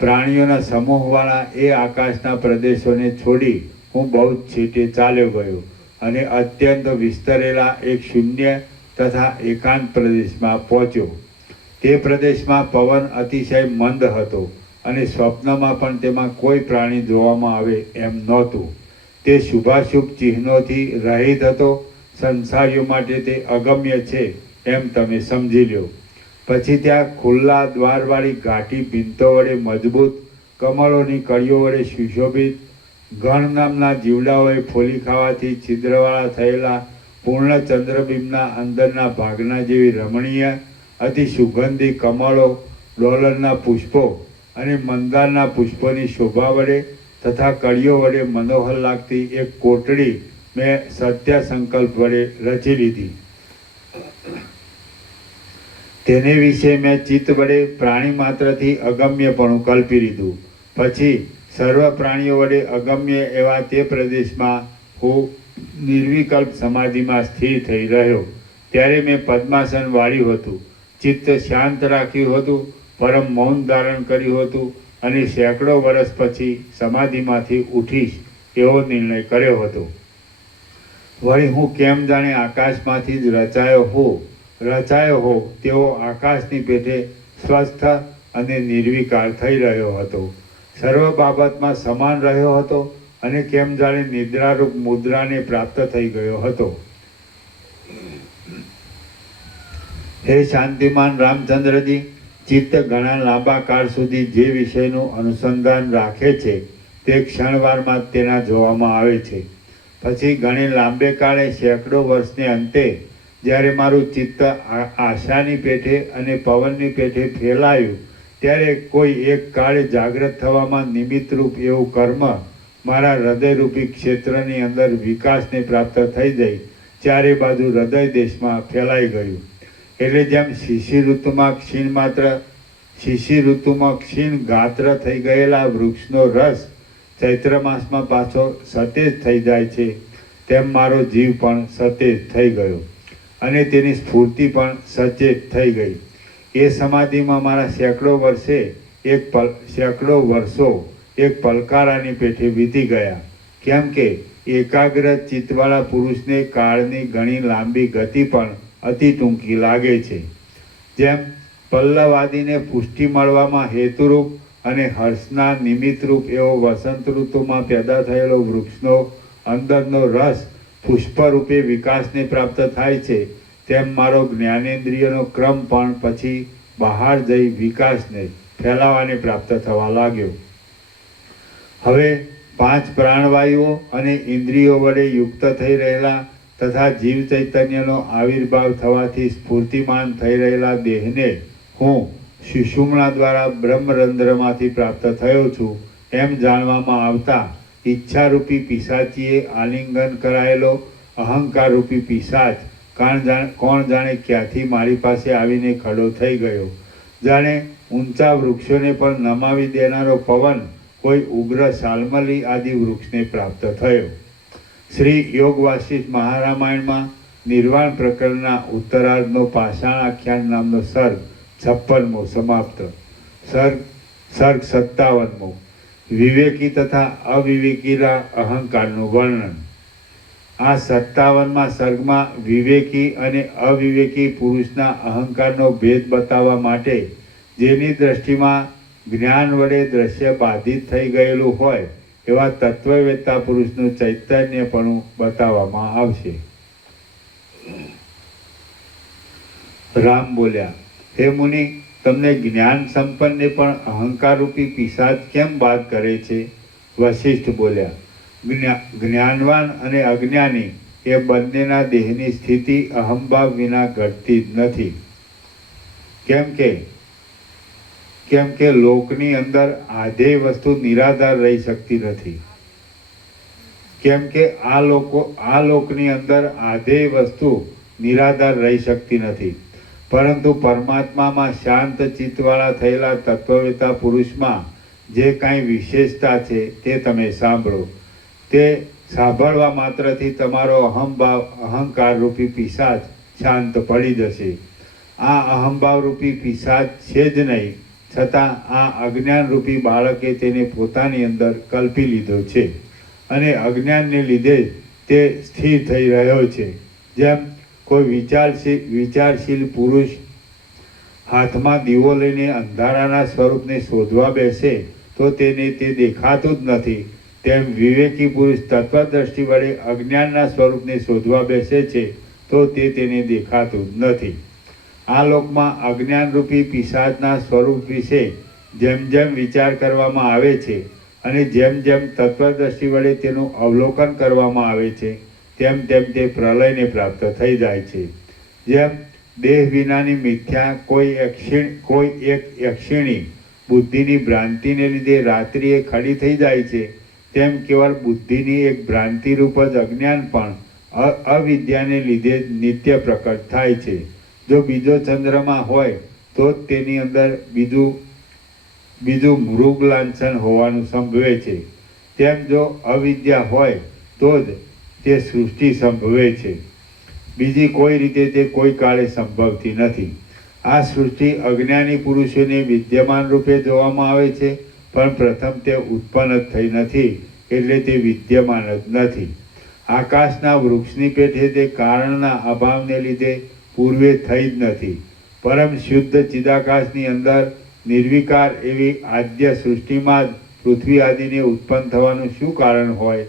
પ્રાણીઓના સમૂહવાળા એ આકાશના પ્રદેશોને છોડી હું બહુ જ છેટે ચાલ્યો ગયો અને અત્યંત વિસ્તરેલા એક શૂન્ય તથા એકાંત પ્રદેશમાં પહોંચ્યો. તે પ્રદેશમાં પવન અતિશય મંદ હતો અને સ્વપ્નમાં પણ તેમાં કોઈ પ્રાણી જોવામાં આવે એમ નહોતું. તે શુભાશુભ ચિહ્નોથી રહિત હતો. સંસારીઓ માટે તે અગમ્ય છે એમ તમે સમજી લો. પછી ત્યાં ખુલ્લા દ્વારવાળી ઘાટી ભીંતો વડે મજબૂત કમળોની કળીઓ વડે સુશોભિત ગણ નામના જીવડાઓએ ફોલી ખાવાથી છિદ્રવાળા થયેલા પૂર્ણ ચંદ્રબિંબના અંદરના ભાગના જેવી રમણીય અતિ સુગંધી કમળો, ડોલરના પુષ્પો અને મંદારના પુષ્પોની શોભા વડે તથા કળીઓ વડે મનોહર લાગતી એક કોટડી મેં સત્ય સંકલ્પ વડે રચી લીધી. તેને વિશે મેં ચિત્ત વડે પ્રાણી માત્રથી અગમ્યપણું કલ્પી લીધું. પછી સર્વ પ્રાણીઓ વડે અગમ્ય એવા તે પ્રદેશમાં હું નિર્વિકલ્પ સમાધિમાં સ્થિર થઈ રહ્યો. ત્યારે મેં પદ્માસન વાળ્યું હતું, ચિત્ત શાંત રાખ્યું હતું, પરમ મૌન ધારણ કર્યું હતું અને સેંકડો વર્ષ પછી સમાધિમાંથી ઉઠીશ એવો નિર્ણય કર્યો હતો. વળી હું કેમ જાણે આકાશમાંથી જ રચાયો હો તેવો આકાશની પેઠે સ્વસ્થ અને નિર્વિકાર થઈ રહ્યો હતો. સર્વ બાબતમાં સમાન રહ્યો હતો અને કેમ જાણે નિદ્રારૂપ મુદ્રાને પ્રાપ્ત થઈ ગયો હતો. હે શાંતિમાન રામચંદ્રજી, ચિત્ત ઘણા લાંબા કાળ સુધી જે વિષયનું અનુસંધાન રાખે છે તે ક્ષણવારમાં તેના જોવામાં આવે છે. પછી ઘણે લાંબે કાળે સેંકડો વર્ષને અંતે જ્યારે મારું ચિત્ત આશાની પેઠે અને પવનની પેઠે ફેલાયું ત્યારે કોઈ એક કાળે જાગૃત થવામાં નિમિત્તરૂપ એવું કર્મ મારા હૃદયરૂપી ક્ષેત્રની અંદર વિકાસને પ્રાપ્ત થઈ જઈ ચારે બાજુ હૃદય દેશમાં ફેલાઈ ગયું. એટલે જેમ શિશિર ઋતુમાં ક્ષીણ ગાત્ર થઈ ગયેલા વૃક્ષનો રસ ચૈત્ર માસમાં પાછો સતેજ થઈ જાય છે, તેમ મારો જીવ પણ સતેજ થઈ ગયો અને તેની સ્ફૂર્તિ પણ સચેત થઈ ગઈ. એ સમાધિમાં મારા સેંકડો વર્ષો એક પલકારાની પેઠે વીતી ગયા. કેમ કે એકાગ્ર ચિત્તવાળા પુરુષને કાળની ઘણી લાંબી ગતિ પણ અતિ ટૂંકી લાગે છે. જેમ પલ્લવાદીને પુષ્ટિ મળવામાં હેતુરૂપ અને હર્ષના નિમિત્તરૂપ એવો વસંત ઋતુમાં પેદા થયેલો વૃક્ષનો અંદરનો રસ પુષ્પરૂપે વિકાસને પ્રાપ્ત થાય છે, તેમ મારો જ્ઞાનેન્દ્રિયનો ક્રમ પણ પછી બહાર જઈ વિકાસને ફેલાવાને પ્રાપ્ત થવા લાગ્યો. હવે 5 પ્રાણવાયુઓ અને ઇન્દ્રિયો વડે યુક્ત થઈ રહેલા તથા જીવ ચૈતન્યનો આવિર્ભાવ થવાથી સ્ફૂર્તિમાન થઈ રહેલા દેહને હું સુષુમ્ના દ્વારા બ્રહ્મરંધ્રમાંથી પ્રાપ્ત થયો છું એમ જાણવામાં આવતા ઈચ્છારૂપી પિશાચીએ આલિંગન કરાયેલો અહંકારરૂપી પિશાચ કોણ જાણે ક્યાંથી મારી પાસે આવીને ખડો થઈ ગયો. જાણે ઊંચા વૃક્ષોને પણ નમાવી દેનારો પવન કોઈ ઉગ્ર શાલ્મલી આદિ વૃક્ષને પ્રાપ્ત થયો. શ્રી યોગ વાસિષ્ઠ મહારામાયણમાં નિર્વાણ પ્રકરણના ઉત્તરાર્ધનો પાષાણ આખ્યાન નામનો સર્ગ 56મો સમાપ્ત. સર્ગ 57મો વિવેકી તથા અવિવેકીના અહંકારનું વર્ણન. આ 57મા સર્ગમાં વિવેકી અને અવિવેકી પુરુષના અહંકારનો ભેદ બતાવવા માટે જેની દ્રષ્ટિમાં જ્ઞાન વડે દ્રશ્ય બાધિત થઈ ગયેલું હોય એવા તત્વવેત્તા પુરુષનું ચૈતન્યપણું બતાવવામાં આવશે. રામ બોલ્યા, હે મુનિ, તમને જ્ઞાન સંપન્નને પણ અહંકારરૂપી પિશાચ કેમ બાદ કરે છે? વશિષ્ઠ બોલ્યા, જ્ઞાનવાન અને અજ્ઞાની એ બંનેના દેહની સ્થિતિ અહંભાવ વિના ઘટતી જ નથી. કેમ કે લોકની અંદર આધેય વસ્તુ નિરાધાર રહી શકતી નથી. કેમ કે આ લોકની અંદર આધેય વસ્તુ નિરાધાર રહી શકતી નથી, પરંતુ પરમાત્મામાં શાંત ચિત્તવાળા થયેલા તત્વવેતા પુરુષમાં જે કાંઈ વિશેષતા છે તે તમે સાંભળો. તે સાંભળવા માત્રથી તમારો અહંકાર રૂપી પિશાચ શાંત પડી જશે. આ અહંભાવ રૂપી પિશાચ છે જ નહીં, છતાં આ અજ્ઞાન રૂપી બાળકે તેને પોતાની અંદર કલ્પી લીધો છે અને અજ્ઞાનને લીધે તે સ્થિર થઈ રહ્યો છે. જેમ કોઈ વિચારશીલ પુરુષ હાથમાં દીવો લઈને અંધારાના સ્વરૂપને શોધવા બેસે તો તેને તે દેખાતું જ નથી, તેમ વિવેકી પુરુષ તત્વદ્રષ્ટિ વડે અજ્ઞાનના સ્વરૂપને શોધવા બેસે છે તો તેને દેખાતું જ નથી. આ લોકમાં અજ્ઞાનરૂપી પિશાચના સ્વરૂપ વિશે જેમ જેમ વિચાર કરવામાં આવે છે અને જેમ જેમ તત્વદ્રષ્ટિ વડે તેનું અવલોકન કરવામાં આવે છે તેમ તેમ તે પ્રલયને પ્રાપ્ત થઈ જાય છે. જેમ દેહ વિનાની મિથ્યા કોઈ એક યક્ષિણી બુદ્ધિની ભ્રાંતિને લીધે રાત્રિએ ખડી થઈ જાય છે, તેમ કેવળ બુદ્ધિની એક ભ્રાંતિરૂપ જ અજ્ઞાન પણ અવિદ્યાને લીધે નિત્ય પ્રકટ થાય છે. જો બીજો ચંદ્રમાં હોય તો જ તેની અંદર બીજું મૃગ લાંછન હોવાનું સંભવે છે. તેમ જો અવિદ્યા હોય તો જ તે સૃષ્ટિ સંભવે છે. બીજી કોઈ રીતે તે કોઈ કાળે સંભવતી નથી. આ સૃષ્ટિ અજ્ઞાની પુરુષોને વિદ્યમાન રૂપે જોવામાં આવે છે, પણ પ્રથમ તે ઉત્પન્ન જ થઈ નથી, એટલે તે વિદ્યમાન જ નથી. આકાશના વૃક્ષની પેઠે તે કારણના અભાવને લીધે પૂર્વે થઈ જ નથી. પરમ શુદ્ધ ચિદાકાશની અંદર નિર્વિકાર એવી આદ્ય સૃષ્ટિમાં જ પૃથ્વી આદિને ઉત્પન્ન થવાનું શું કારણ હોય?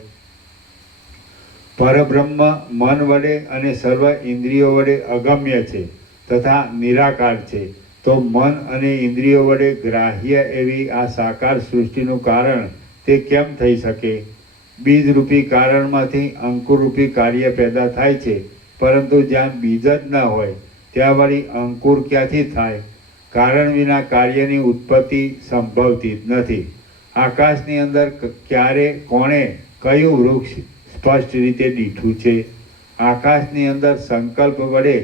પરબ્રહ્મ મન વડે અને સર્વ ઇન્દ્રિયો વડે અગમ્ય છે તથા નિરાકાર છે, તો મન અને ઇન્દ્રિયો વડે ગ્રાહ્ય એવી આ સાકાર સૃષ્ટિનું કારણ તે કેમ થઈ શકે? બીજરૂપી કારણમાંથી અંકુરરૂપી કાર્ય પેદા થાય છે, પરંતુ જ્યાં બીજ જ ન હોય ત્યાં વળી અંકુર ક્યાંથી થાય? કારણ વિના કાર્યની ઉત્પત્તિ સંભવતી જ નથી. આકાશની અંદર ક્યારે કોણે કયું વૃક્ષ સ્પષ્ટ રીતે દીઠું છે? આકાશની અંદર સંકલ્પ વડે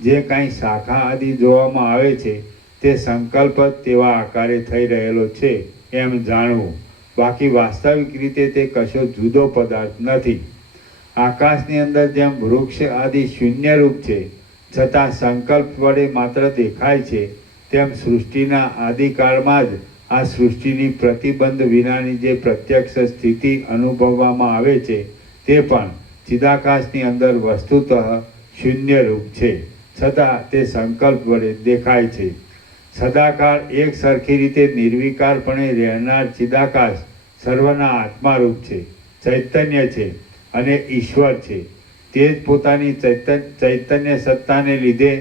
જે કાંઈ શાખા આદિ જોવામાં આવે છે તે સંકલ્પ જ તેવા આકારે થઈ રહેલો છે એમ જાણવું, બાકી વાસ્તવિક રીતે તે કશો જુદો પદાર્થ નથી. આકાશની અંદર જેમ વૃક્ષ આદિ શૂન્યરૂપ છે છતાં સંકલ્પ વડે માત્ર દેખાય છે, તેમ સૃષ્ટિના આદિકાળમાં જ આ સૃષ્ટિની પ્રતિબંધ વિનાની જે પ્રત્યક્ષ સ્થિતિ અનુભવવામાં આવે છે તે પણ ચિદાકાશની અંદર વસ્તુતઃ શૂન્યરૂપ છે, છતાં તે સંકલ્પ વડે દેખાય છે. સદાકાળ એક સરખી રીતે નિર્વિકારપણે રહેનાર ચિદાકાશ સર્વના આત્મારૂપ છે, ચૈતન્ય છે અને ઈશ્વર છે. તે જ પોતાની ચૈતન્ય સત્તાને લીધે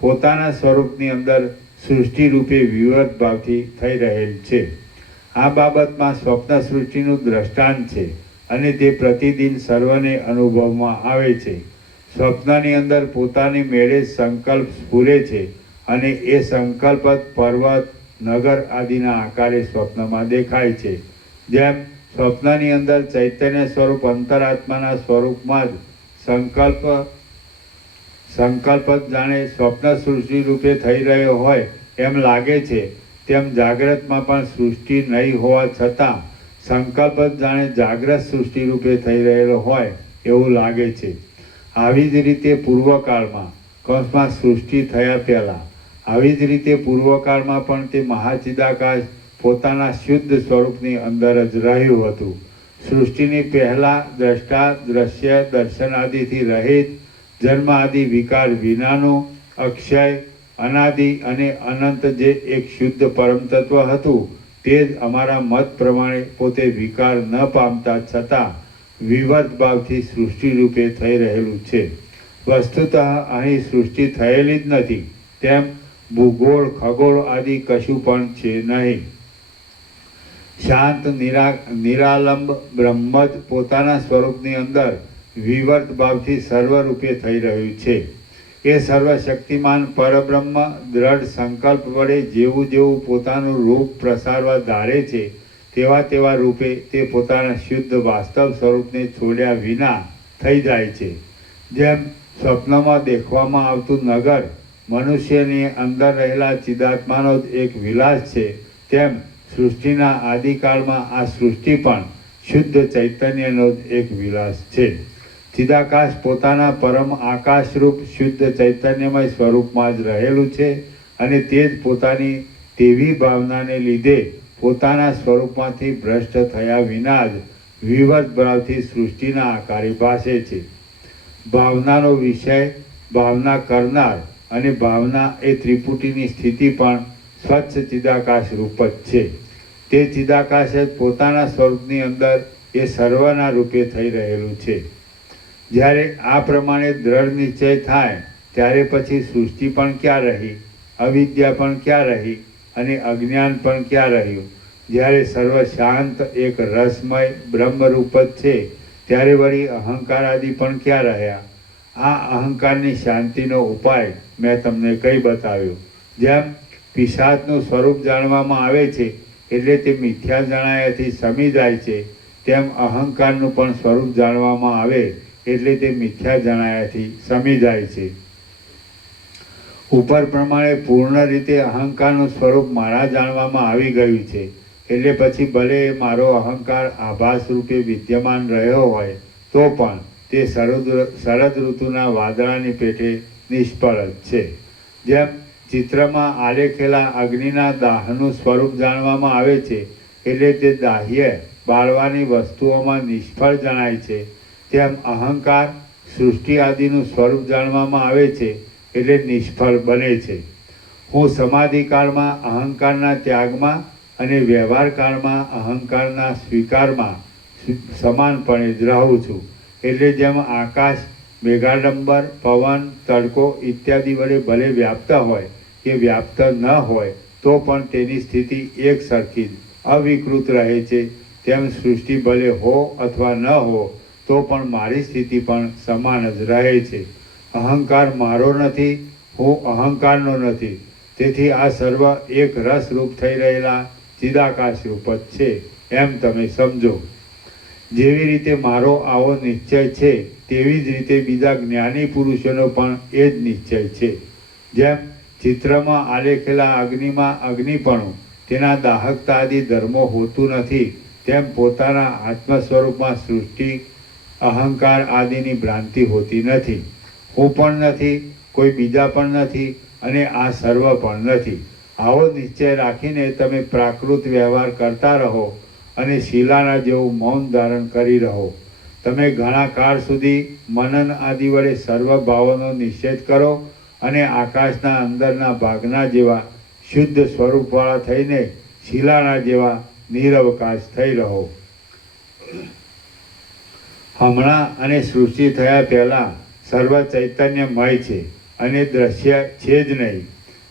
પોતાના સ્વરૂપની અંદર સૃષ્ટિ રૂપે વિવર્ત ભાવથી થઈ રહેલ છે. આ બાબતમાં સ્વપ્ન સૃષ્ટિનું દ્રષ્ટાંત છે અને તે પ્રતિદિન સર્વને અનુભવમાં આવે છે. સ્વપ્નની અંદર પોતાની મેળે સંકલ્પ સ્ફુરે છે અને એ સંકલ્પ જ પર્વત, નગર આદિના આકારે સ્વપ્નમાં દેખાય છે. જેમ સ્વપ્નની અંદર ચૈતન્ય સ્વરૂપ અંતરાત્માના સ્વરૂપમાં જ સંકલ્પ જ જાણે સ્વપ્ન સૃષ્ટિ રૂપે થઈ રહ્યો હોય એમ લાગે છે, તેમ જાગ્રતમાં પણ સૃષ્ટિ નહીં હોવા છતાં સંકલ્પ જ જાણે જાગ્રત સૃષ્ટિ રૂપે થઈ રહેલો હોય એવું લાગે છે. આવી જ રીતે પૂર્વકાળમાં કૌંસમાં સૃષ્ટિ થયા પહેલાં આવી જ રીતે પૂર્વકાળમાં પણ તે મહાચિદાકાશ પોતાના શુદ્ધ સ્વરૂપની અંદર જ રહ્યું હતું. સૃષ્ટિની પહેલાં દ્રષ્ટા, દ્રશ્ય, દર્શન આદિથી રહિત, જન્મ આદિ વિકાર વિનાનું, અક્ષય, અનાદિ અને અનંત જે એક શુદ્ધ પરમ તત્વ હતું તે જ અમારા મત પ્રમાણે પોતે વિકાર ન પામતા છતાં વિવર્ત ભાવથી સૃષ્ટિ રૂપે થઈ રહેલું છે. વસ્તુતઃ અહીં સૃષ્ટિ થયેલી જ નથી, તેમ ભૂગોળ, ખગોળ આદિ કશું પણ છે નહીં. શાંત નિરાલંબ બ્રહ્મ જ પોતાના સ્વરૂપની અંદર વિવર્ત ભાવથી સર્વરૂપે થઈ રહ્યું છે. એ સર્વશક્તિમાન પરબ્રહ્મ દ્રઢ સંકલ્પ વડે જેવું જેવું પોતાનું રૂપ પ્રસારવા ધારે છે તેવા તેવા રૂપે તે પોતાના શુદ્ધ વાસ્તવ સ્વરૂપને છોડ્યા વિના થઈ જાય છે. જેમ સ્વપ્નમાં દેખવામાં આવતું નગર મનુષ્યની અંદર રહેલા ચિદાત્માનો જ એક વિલાસ છે, તેમ સૃષ્ટિના આદિકાળમાં આ સૃષ્ટિ પણ શુદ્ધ ચૈતન્યનો જ એક વિલાસ છે. ચિદાકાશ પોતાના પરમ આકાશરૂપ શુદ્ધ ચૈતન્યમય સ્વરૂપમાં જ રહેલું છે અને તે જ પોતાની તેવી ભાવનાને લીધે પોતાના સ્વરૂપમાંથી ભ્રષ્ટ થયા વિના જ વિવર્ત ભાવથી સૃષ્ટિના આકારે ભાસે છે. ભાવનાનો વિષય, ભાવના કરનાર અને ભાવના એ ત્રિપુટીની સ્થિતિ પણ સ્વચ્છ ચિદાકાશ રૂપ જ છે. તે ચિદાકાશ જ પોતાના સ્વરૂપની અંદર એ સર્વના રૂપે થઈ રહેલું છે. જ્યારે આ પ્રમાણે દ્રઢ નિશ્ચય થાય ત્યારે પછી સૃષ્ટિ પણ ક્યાં રહી, અવિદ્યા પણ ક્યાં રહી અને અજ્ઞાન પણ ક્યાં રહ્યું. જ્યારે સર્વ શાંત એક રસમય બ્રહ્મરૂપ જ છે ત્યારે વળી અહંકાર આદિ પણ ક્યાં રહ્યા. આ અહંકારની શાંતિનો ઉપાય મેં તમને કઈ બતાવ્યો. જેમ પિશાચનું સ્વરૂપ જાણવામાં આવે છે એટલે તે મિથ્યા જણાયાથી સમી જાય છે, તેમ અહંકારનું પણ સ્વરૂપ જાણવામાં આવે એટલે તે મિથ્યા જણાયાથી સમી જાય છે. ઉપર પ્રમાણે પૂર્ણ રીતે અહંકારનું સ્વરૂપ મારા જાણવામાં આવી ગયું છે એટલે પછી ભલે મારો અહંકાર આભાસ રૂપે વિદ્યમાન રહ્યો હોય તો પણ તે શરદ ઋતુના વાદળાની પેટે નિષ્ફળ જ છે. જેમ ચિત્રમાં આલેખેલા અગ્નિના દાહનું સ્વરૂપ જાણવામાં આવે છે એટલે તે દાહ્ય બાળવાની વસ્તુઓમાં નિષ્ફળ જણાય છે, તેમ અહંકાર સૃષ્ટિ આદિનું સ્વરૂપ જાણવામાં આવે છે એટલે નિષ્ફળ બને છે. હું સમાધિકાળમાં અહંકારના ત્યાગમાં અને વ્યવહારકાળમાં અહંકારના સ્વીકારમાં સમાનપણે જ રહું છું. એટલે જેમ આકાશ, મેઘાડંબર, પવન, તડકો ઇત્યાદિ વડે ભલે વ્યાપ્ત હોય કે વ્યાપ્ત ન હોય તો પણ તેની સ્થિતિ એક સરખી જ અવિકૃત રહે છે, તેમ સૃષ્ટિ ભલે હો અથવા ન હો તો પણ મારી સ્થિતિ પણ સમાન જ રહે છે. અહંકાર મારો નથી, હું અહંકારનો નથી. તેથી આ સર્વ એક રસરૂપ થઈ રહેલા ચિદાકાશ રૂપ જ છે એમ તમે સમજો. જેવી રીતે મારો આવો નિશ્ચય છે તેવી જ રીતે બીજા જ્ઞાની પુરુષોનો પણ એ જ નિશ્ચય છે. જેમ ચિત્રમાં આલેખેલા અગ્નિમાં અગ્નિપણું, તેના દાહકતા આદિ ધર્મો હોતું નથી, તેમ પોતાના આત્મ સ્વરૂપમાં સૃષ્ટિ, અહંકાર આદિની ભ્રાંતિ હોતી નથી. હું પણ નથી, કોઈ બીજા પણ નથી અને આ સર્વ પણ નથી. આવો નિશ્ચય રાખીને તમે પ્રાકૃત વ્યવહાર કરતા રહો અને શિલાના જેવું મૌન ધારણ કરી રહો. તમે ઘણા કાળ સુધી મનન આદિ વડે સર્વ ભાવોનો નિષેધ કરો અને આકાશના અંદરના ભાગના જેવા શુદ્ધ સ્વરૂપવાળા થઈને શિલાના જેવા નિરવકાશ થઈ રહો. હમણાં અને સૃષ્ટિ થયા પહેલાં સર્વ ચૈતન્યમય છે અને દ્રશ્ય છે જ નહીં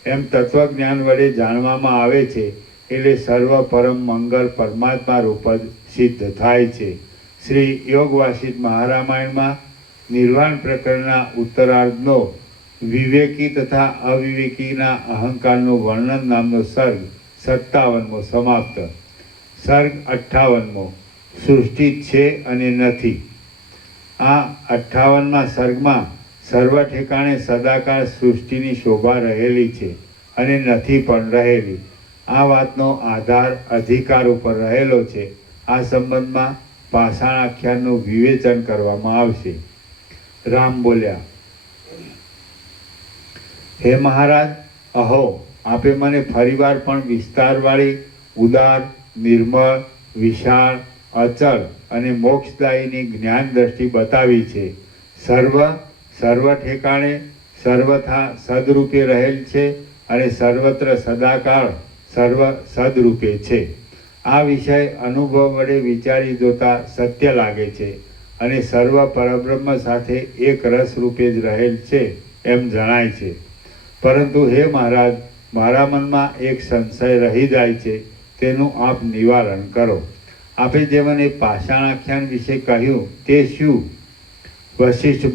એમ તત્વજ્ઞાન વડે જાણવામાં આવે છે. એટલે સર્વ પરમ મંગળ પરમાત્મા રૂપ જ સિદ્ધ થાય છે. શ્રી યોગ વાસિષ્ઠ મહારામાયણમાં નિર્વાણ પ્રકરણના ઉત્તરાર્ધનો વિવેકી તથા અવિવેકીના અહંકારનું વર્ણન નામનો સર્ગ 57મો સમાપ્ત. સર્ગ 58મો સૃષ્ટિ છે અને નથી. આ 58મા સર્ગમાં સર્વ ઠેકાણે સદાકાળ સૃષ્ટિની શોભા રહેલી છે અને નથી પણ રહેલી. આ વાતનો આધાર અધિકાર ઉપર રહેલો છે. આ સંબંધમાં પાષાણ આખ્યાનનું વિવેચન કરવામાં આવશે. રામ બોલ્યા, હે મહારાજ, અહો, આપે મને ફરીવાર પણ વિસ્તારવાળી, ઉદાર, નિર્મળ, વિશાળ, અચળ અને મોક્ષદાયીની જ્ઞાન દ્રષ્ટિ બતાવી છે. સર્વ ઠેકાણે સર્વથા સદરૂપે રહેલ છે અને સર્વત્ર સદાકાળ સર્વ સદરૂપે છે. આ વિષય અનુભવ વડે વિચારી જોતા સત્ય લાગે છે અને સર્વ પરબ્રહ્મ સાથે એક રસ રૂપે જ રહેલ છે એમ જણાય છે. પરંતુ હે મહારાજ, મારા મનમાં એક સંશય રહી જાય છે, તેનું આપ નિવારણ કરો. આપે જે મને પાષાણ આખ્યાન વિશે કહ્યું તે શું? વશિષ્ઠ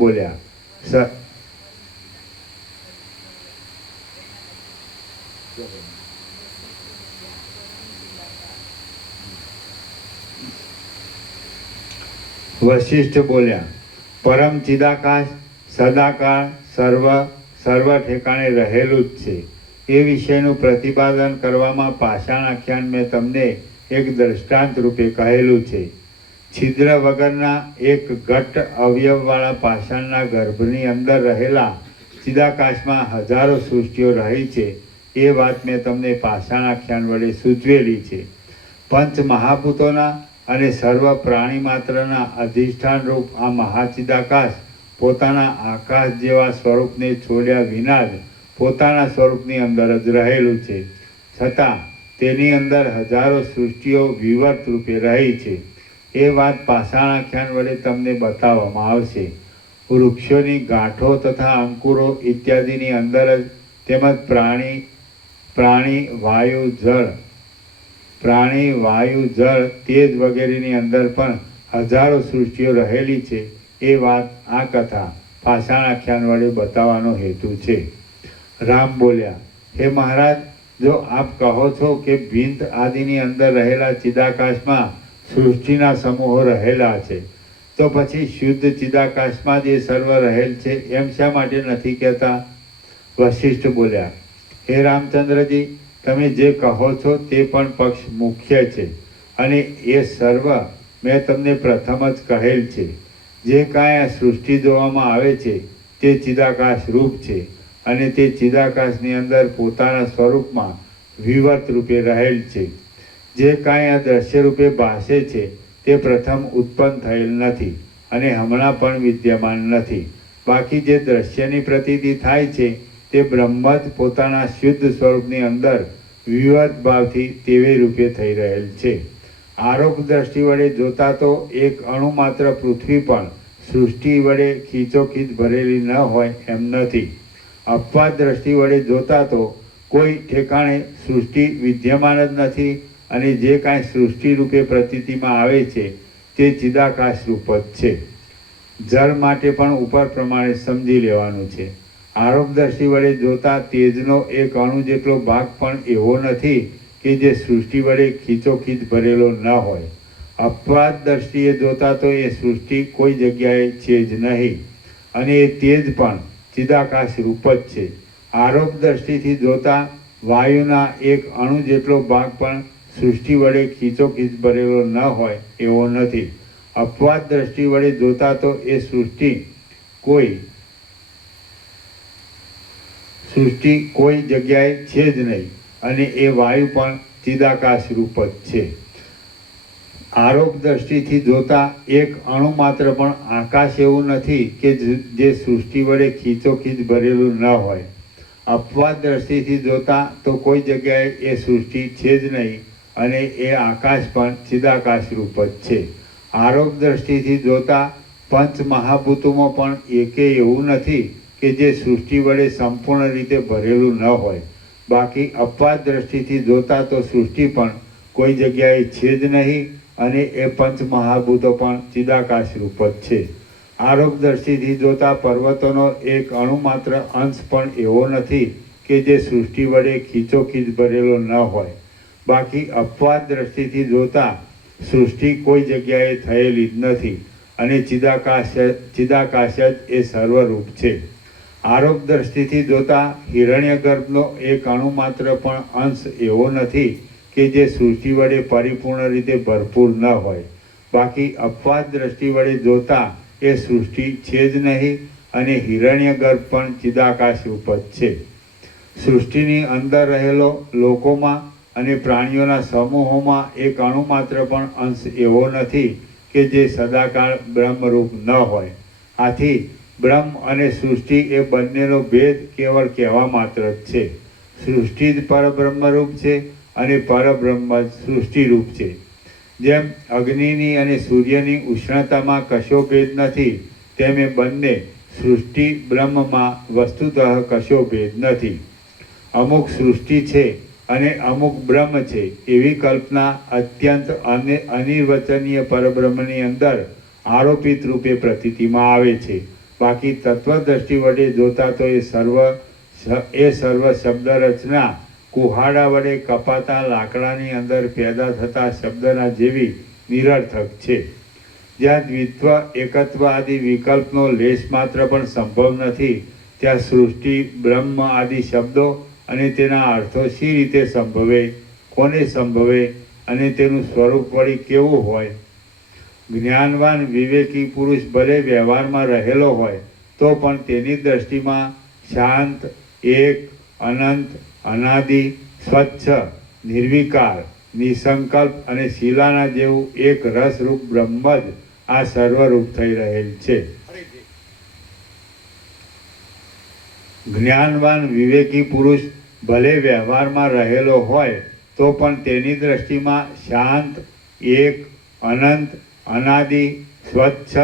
બોલ્યા, પરમ ચિદાકાશ સદાકાળ સર્વ ઠેકાણે રહેલું જ છે. એ વિષયનું પ્રતિપાદન કરવામાં પાષાણ આખ્યાન મેં તમને એક દ્રષ્ટાંત રૂપે કહેલું છે. છિદ્ર વગરના એક ઘટ્ટ અવયવવાળા પાષાણના ગર્ભની અંદર રહેલા ચિદાકાશમાં હજારો સૃષ્ટિઓ રહી છે. એ વાત મેં તમને પાષાણ આખ્યાન વડે સૂચવેલી છે. પંચ મહાભૂતોના અને સર્વ પ્રાણી માત્રના અધિષ્ઠાન રૂપ આ મહાચિદાકાશ પોતાના આકાશ જેવા સ્વરૂપને છોડ્યા વિના જ પોતાના સ્વરૂપની અંદર જ રહેલું છે. છતાં તેની અંદર હજારો સૃષ્ટિઓ વિવર્ત રૂપે રહી છે. એ વાત પાષાણ આખ્યાન વડે તમને બતાવવામાં આવશે. વૃક્ષોની ગાંઠો તથા અંકુરો ઇત્યાદિની અંદર જ તેમજ પ્રાણી વાયુ જળ તેજ વગેરેની અંદર પણ હજારો સૃષ્ટિઓ રહેલી છે. એ વાત આ કથા પાષાણ આખ્યાન વડે બતાવવાનો હેતુ છે. રામ બોલ્યા, હે મહારાજ, જો આપ કહો છો કે ભીંત આદિની અંદર રહેલા ચિદાકાશમાં સૃષ્ટિના સમૂહો રહેલા છે, તો પછી શુદ્ધ ચિદાકાશમાં જ એ સર્વ રહેલ છે એમ શા માટે નથી કહેતા? વશિષ્ઠ બોલ્યા, હે રામચંદ્રજી, તમે જે કહો છો તે પણ પક્ષ મુખ્ય છે અને એ સર્વ મેં તમને પ્રથમ જ કહેલ છે. જે કાંઈ આ સૃષ્ટિ જોવામાં આવે છે તે ચિદાકાશ રૂપ છે અને તે ચિદાકાશની અંદર પોતાના સ્વરૂપમાં વિવર્ત રૂપે રહેલ છે. જે કાંઈ આ દ્રશ્ય રૂપે ભાસે છે તે પ્રથમ ઉત્પન્ન થયેલ નથી અને હમણાં પણ વિદ્યમાન નથી. બાકી જે દ્રશ્યની પ્રતીતિ થાય છે તે બ્રહ્મ જ પોતાના શુદ્ધ સ્વરૂપની અંદર વિવર્ત ભાવથી તેવે રૂપે થઈ રહેલ છે. આરોપ દ્રષ્ટિ વડે જોતા તો એક અણુ માત્ર પૃથ્વી પણ સૃષ્ટિ વડે ખીચોખીચ ભરેલી ન હોય એમ નથી. અપવાદ દ્રષ્ટિ વડે જોતા તો કોઈ ઠેકાણે સૃષ્ટિ વિદ્યમાન જ નથી અને જે કાંઈ સૃષ્ટિ રૂપે પ્રતીતિમાં આવે છે તે ચિદાકાશ રૂપ જ છે. જળ માટે પણ ઉપર પ્રમાણે સમજી લેવાનું છે. આરોપ દ્રષ્ટિ વડે જોતા તેજનો એક અણુ જેટલો ભાગ પણ એવો નથી કે જે સૃષ્ટિ વડે ખીચોખીચ ભરેલો ન હોય. અપવાદ દ્રષ્ટિએ જોતા તો એ સૃષ્ટિ કોઈ જગ્યાએ છે જ નહીં અને એ તેજ પણ ચિદાકાશ રૂપ જ છે. આરોપ દ્રષ્ટિથી જોતા વાયુના એક અણુ જેટલો ભાગ પણ સૃષ્ટિ વડે ખીચોખીચ ભરેલો ન હોય એવો નથી. અપવાદ દ્રષ્ટિ વડે જોતા તો એ સૃષ્ટિ કોઈ જગ્યાએ છે જ નહીં અને એ વાયુ પણ ચિદાકાશ રૂપ જ છે. આરોપ દ્રષ્ટિથી જોતા એક અણુ માત્ર પણ આકાશ એવું નથી કે જે સૃષ્ટિ વડે ખીચોખીચ ભરેલું ન હોય. અપવાદ દ્રષ્ટિથી જોતા તો કોઈ જગ્યાએ એ સૃષ્ટિ છે જ નહીં અને એ આકાશ પણ ચિદાકાશ રૂપ જ છે. આરોપ દ્રષ્ટિથી જોતા પંચ મહાભૂતોમાં પણ એકે એવું નથી કે જે સૃષ્ટિ વડે સંપૂર્ણ રીતે ભરેલું ન હોય. બાકી અપવાદ દ્રષ્ટિથી જોતા તો સૃષ્ટિ પણ કોઈ જગ્યાએ છે જ નહીં અને એ પંચ મહાભૂતો પણ ચિદાકાશ રૂપ જ છે. આરોપ દ્રષ્ટિથી જોતા પર્વતોનો એક અણુ માત્ર અંશ પણ એવો નથી કે જે સૃષ્ટિ વડે ખીચોખીચ ભરેલો ન હોય. બાકી અપવાદ દ્રષ્ટિથી જોતા સૃષ્ટિ કોઈ જગ્યાએ થયેલી જ નથી અને ચિદાકાશ જ એ સર્વરૂપ છે. આરોપ દ્રષ્ટિથી જોતા હિરણ્યગર્ભનો એક અણુ માત્ર પણ અંશ એવો નથી કે જે સૃષ્ટિ વડે પરિપૂર્ણ રીતે ભરપૂર ન હોય. બાકી અપવાદ દ્રષ્ટિ વડે જોતા એ સૃષ્ટિ છે જ નહીં અને હિરણ્યગર્ભ પણ ચિદાકાશ રૂપ જ છે. સૃષ્ટિની અંદર રહેલો લોકોમાં અને પ્રાણીઓના સમૂહોમાં એક અણુ માત્ર પણ અંશ એવો નથી કે જે સદાકાળ બ્રહ્મરૂપ ન હોય. આથી બ્રહ્મ અને સૃષ્ટિ એ બંનેનો ભેદ કેવળ કહેવા માત્ર જ છે. સૃષ્ટિ જ પરબ્રહ્મરૂપ છે અને પરબ્રહ્મ જ સૃષ્ટિરૂપ છે. જેમ અગ્નિની અને સૂર્યની ઉષ્ણતામાં કશો ભેદ નથી તેમ એ બંને સૃષ્ટિ બ્રહ્મમાં વસ્તુતઃ કશો ભેદ નથી. અમુક સૃષ્ટિ છે અને અમુક બ્રહ્મ છે એવી કલ્પના અત્યંત અનિર્વચનીય પરબ્રહ્મની અંદર આરોપિત રૂપે પ્રતીતિમાં આવે છે. બાકી તત્વદ્રષ્ટિ વડે જોતા તો એ સર્વ શબ્દ રચના કુહાડા વડે કપાતા લાકડાની અંદર પેદા થતા શબ્દના જેવી નિરર્થક છે. જ્યાં દ્વિત્વ એકત્વ આદિ વિકલ્પનો લેશ માત્ર પણ સંભવ નથી ત્યાં સૃષ્ટિ બ્રહ્મ આદિ શબ્દો અને તેના અર્થો શી રીતે સંભવે, કોને સંભવે અને તેનું સ્વરૂપ વળી કેવું હોય. જ્ઞાનવાન વિવેકી પુરુષ ભલે વ્યવહારમાં રહેલો હોય તો પણ તેની દ્રષ્ટિમાં શાંત, એક, અનંત, અનાદિ, સ્વચ્છ, નિર્વિકાર, નિસંકલ્પ અને શિલાના જેવું એક રસરૂપ બ્રહ્મ જ આ સર્વરૂપ થઈ રહેલ છે. જ્ઞાનવાન વિવેકી પુરુષ ભલે વ્યવહારમાં રહેલો હોય તો પણ તેની દ્રષ્ટિમાં શાંત, એક, અનંત, અનાદિ, સ્વચ્છ,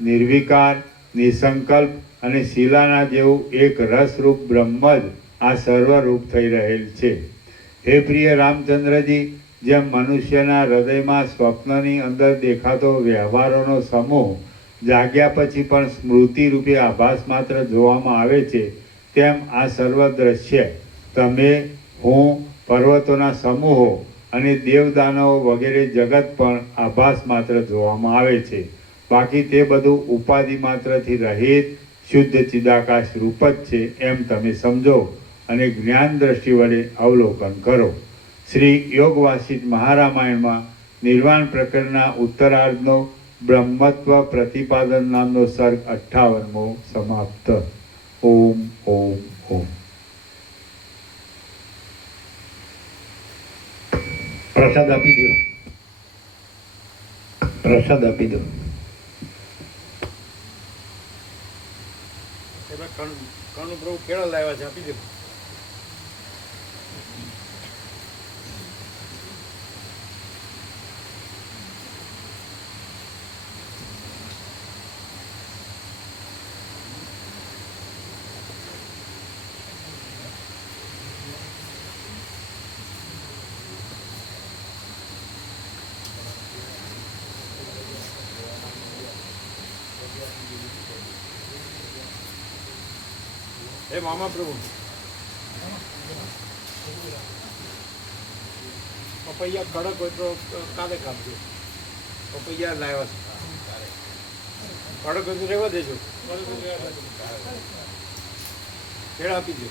નિર્વિકાર, નિસંકલ્પ અને શિલાના જેવું એક રસરૂપ બ્રહ્મ જ આ સર્વરૂપ થઈ રહેલ છે. હે પ્રિય રામચંદ્રજી, જેમ મનુષ્યના હૃદયમાં સ્વપ્નની અંદર દેખાતો વ્યવહારોનો સમૂહ જાગ્યા પછી પણ સ્મૃતિ રૂપે આભાસ માત્ર જોવામાં આવે છે તેમ આ સર્વ દ્રશ્ય તમે, હું, પર્વતોના સમૂહો અને દેવદાનવો વગેરે જગત પણ આભાસ માત્ર જોવામાં આવે છે. બાકી તે બધું ઉપાધિ માત્રથી રહિત શુદ્ધ ચિદાકાશ રૂપ જ છે એમ તમે સમજો અને જ્ઞાન દ્રષ્ટિ વડે અવલોકન કરો. શ્રી યોગ વાસિષ્ઠ મહારામાયણમાં નિર્વાણ પ્રકરણના ઉત્તરાર્ધનો બ્રહ્મત્વ પ્રતિપાદન નામનો સર્ગ 58મો સમાપ્ત. ઓમ ઓમ ઓમ. પ્રસાદ આપી દો. પ્રસાદ આપી દો. કણુ પ્રભુ કેળા લાવ્યા છે, આપી દો. હે મામા પ્રભુ, પપૈયા કડક હોય તો કાલે કાપજો. પપૈયા લાવ્યા છે, કડક હોય તો રહેવા દેજો. કેળા આપી દો.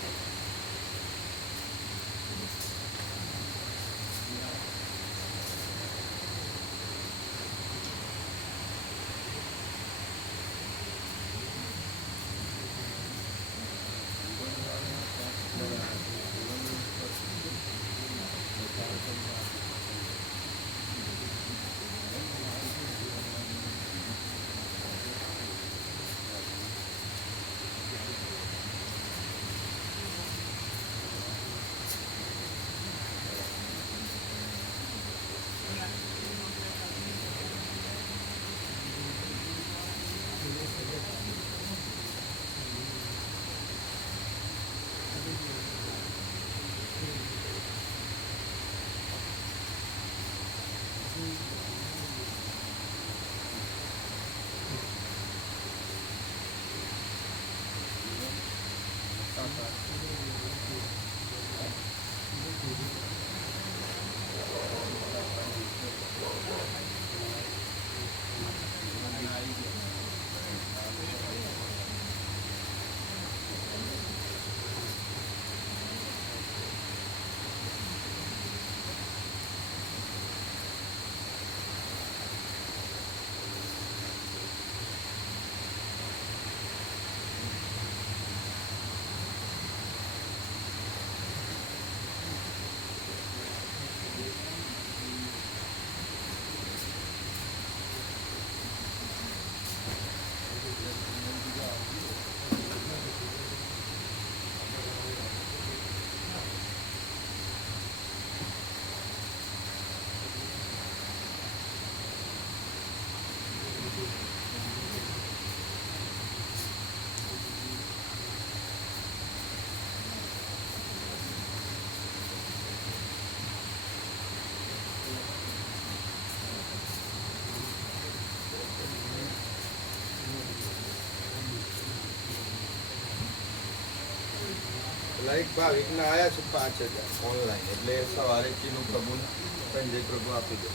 એક ભાવિકના આવ્યા છે 5,000 ઓનલાઈન, એટલે સવારે ચીનુ પ્રભુને સંજય પ્રભુ આપી દે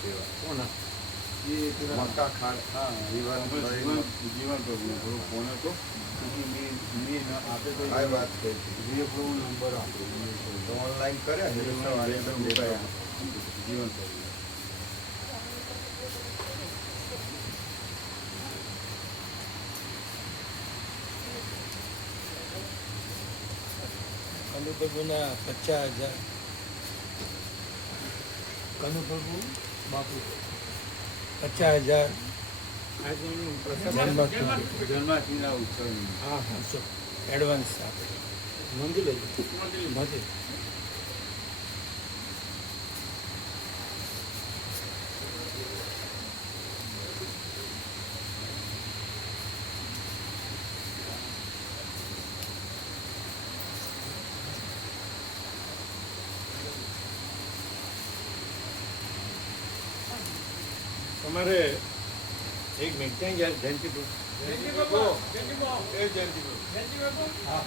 સેવા. કોના મક્કા ખાન જીવન પ્રભુનો થોડો ફોન હતો મેં આપે તો આ વાત થઈ હતી. પ્રભુ નંબર આપ્યો તો ઓનલાઈન કર્યા છે એટલે સવારે દેખાયા. જીવન પ્રભુ કનુપ્રભુના 50,000. કનુપ્રભુ બાપુ 50,000. જન્માષ્ટમીના ઉત્સવ હા હા સર એડવાન્સ આપે નોંધી લેજો નોંધી. તમારે એક મિનિટ ક્યાં ગયા જયંતિ બાબુ? એ જયંતિ બાબુ. હા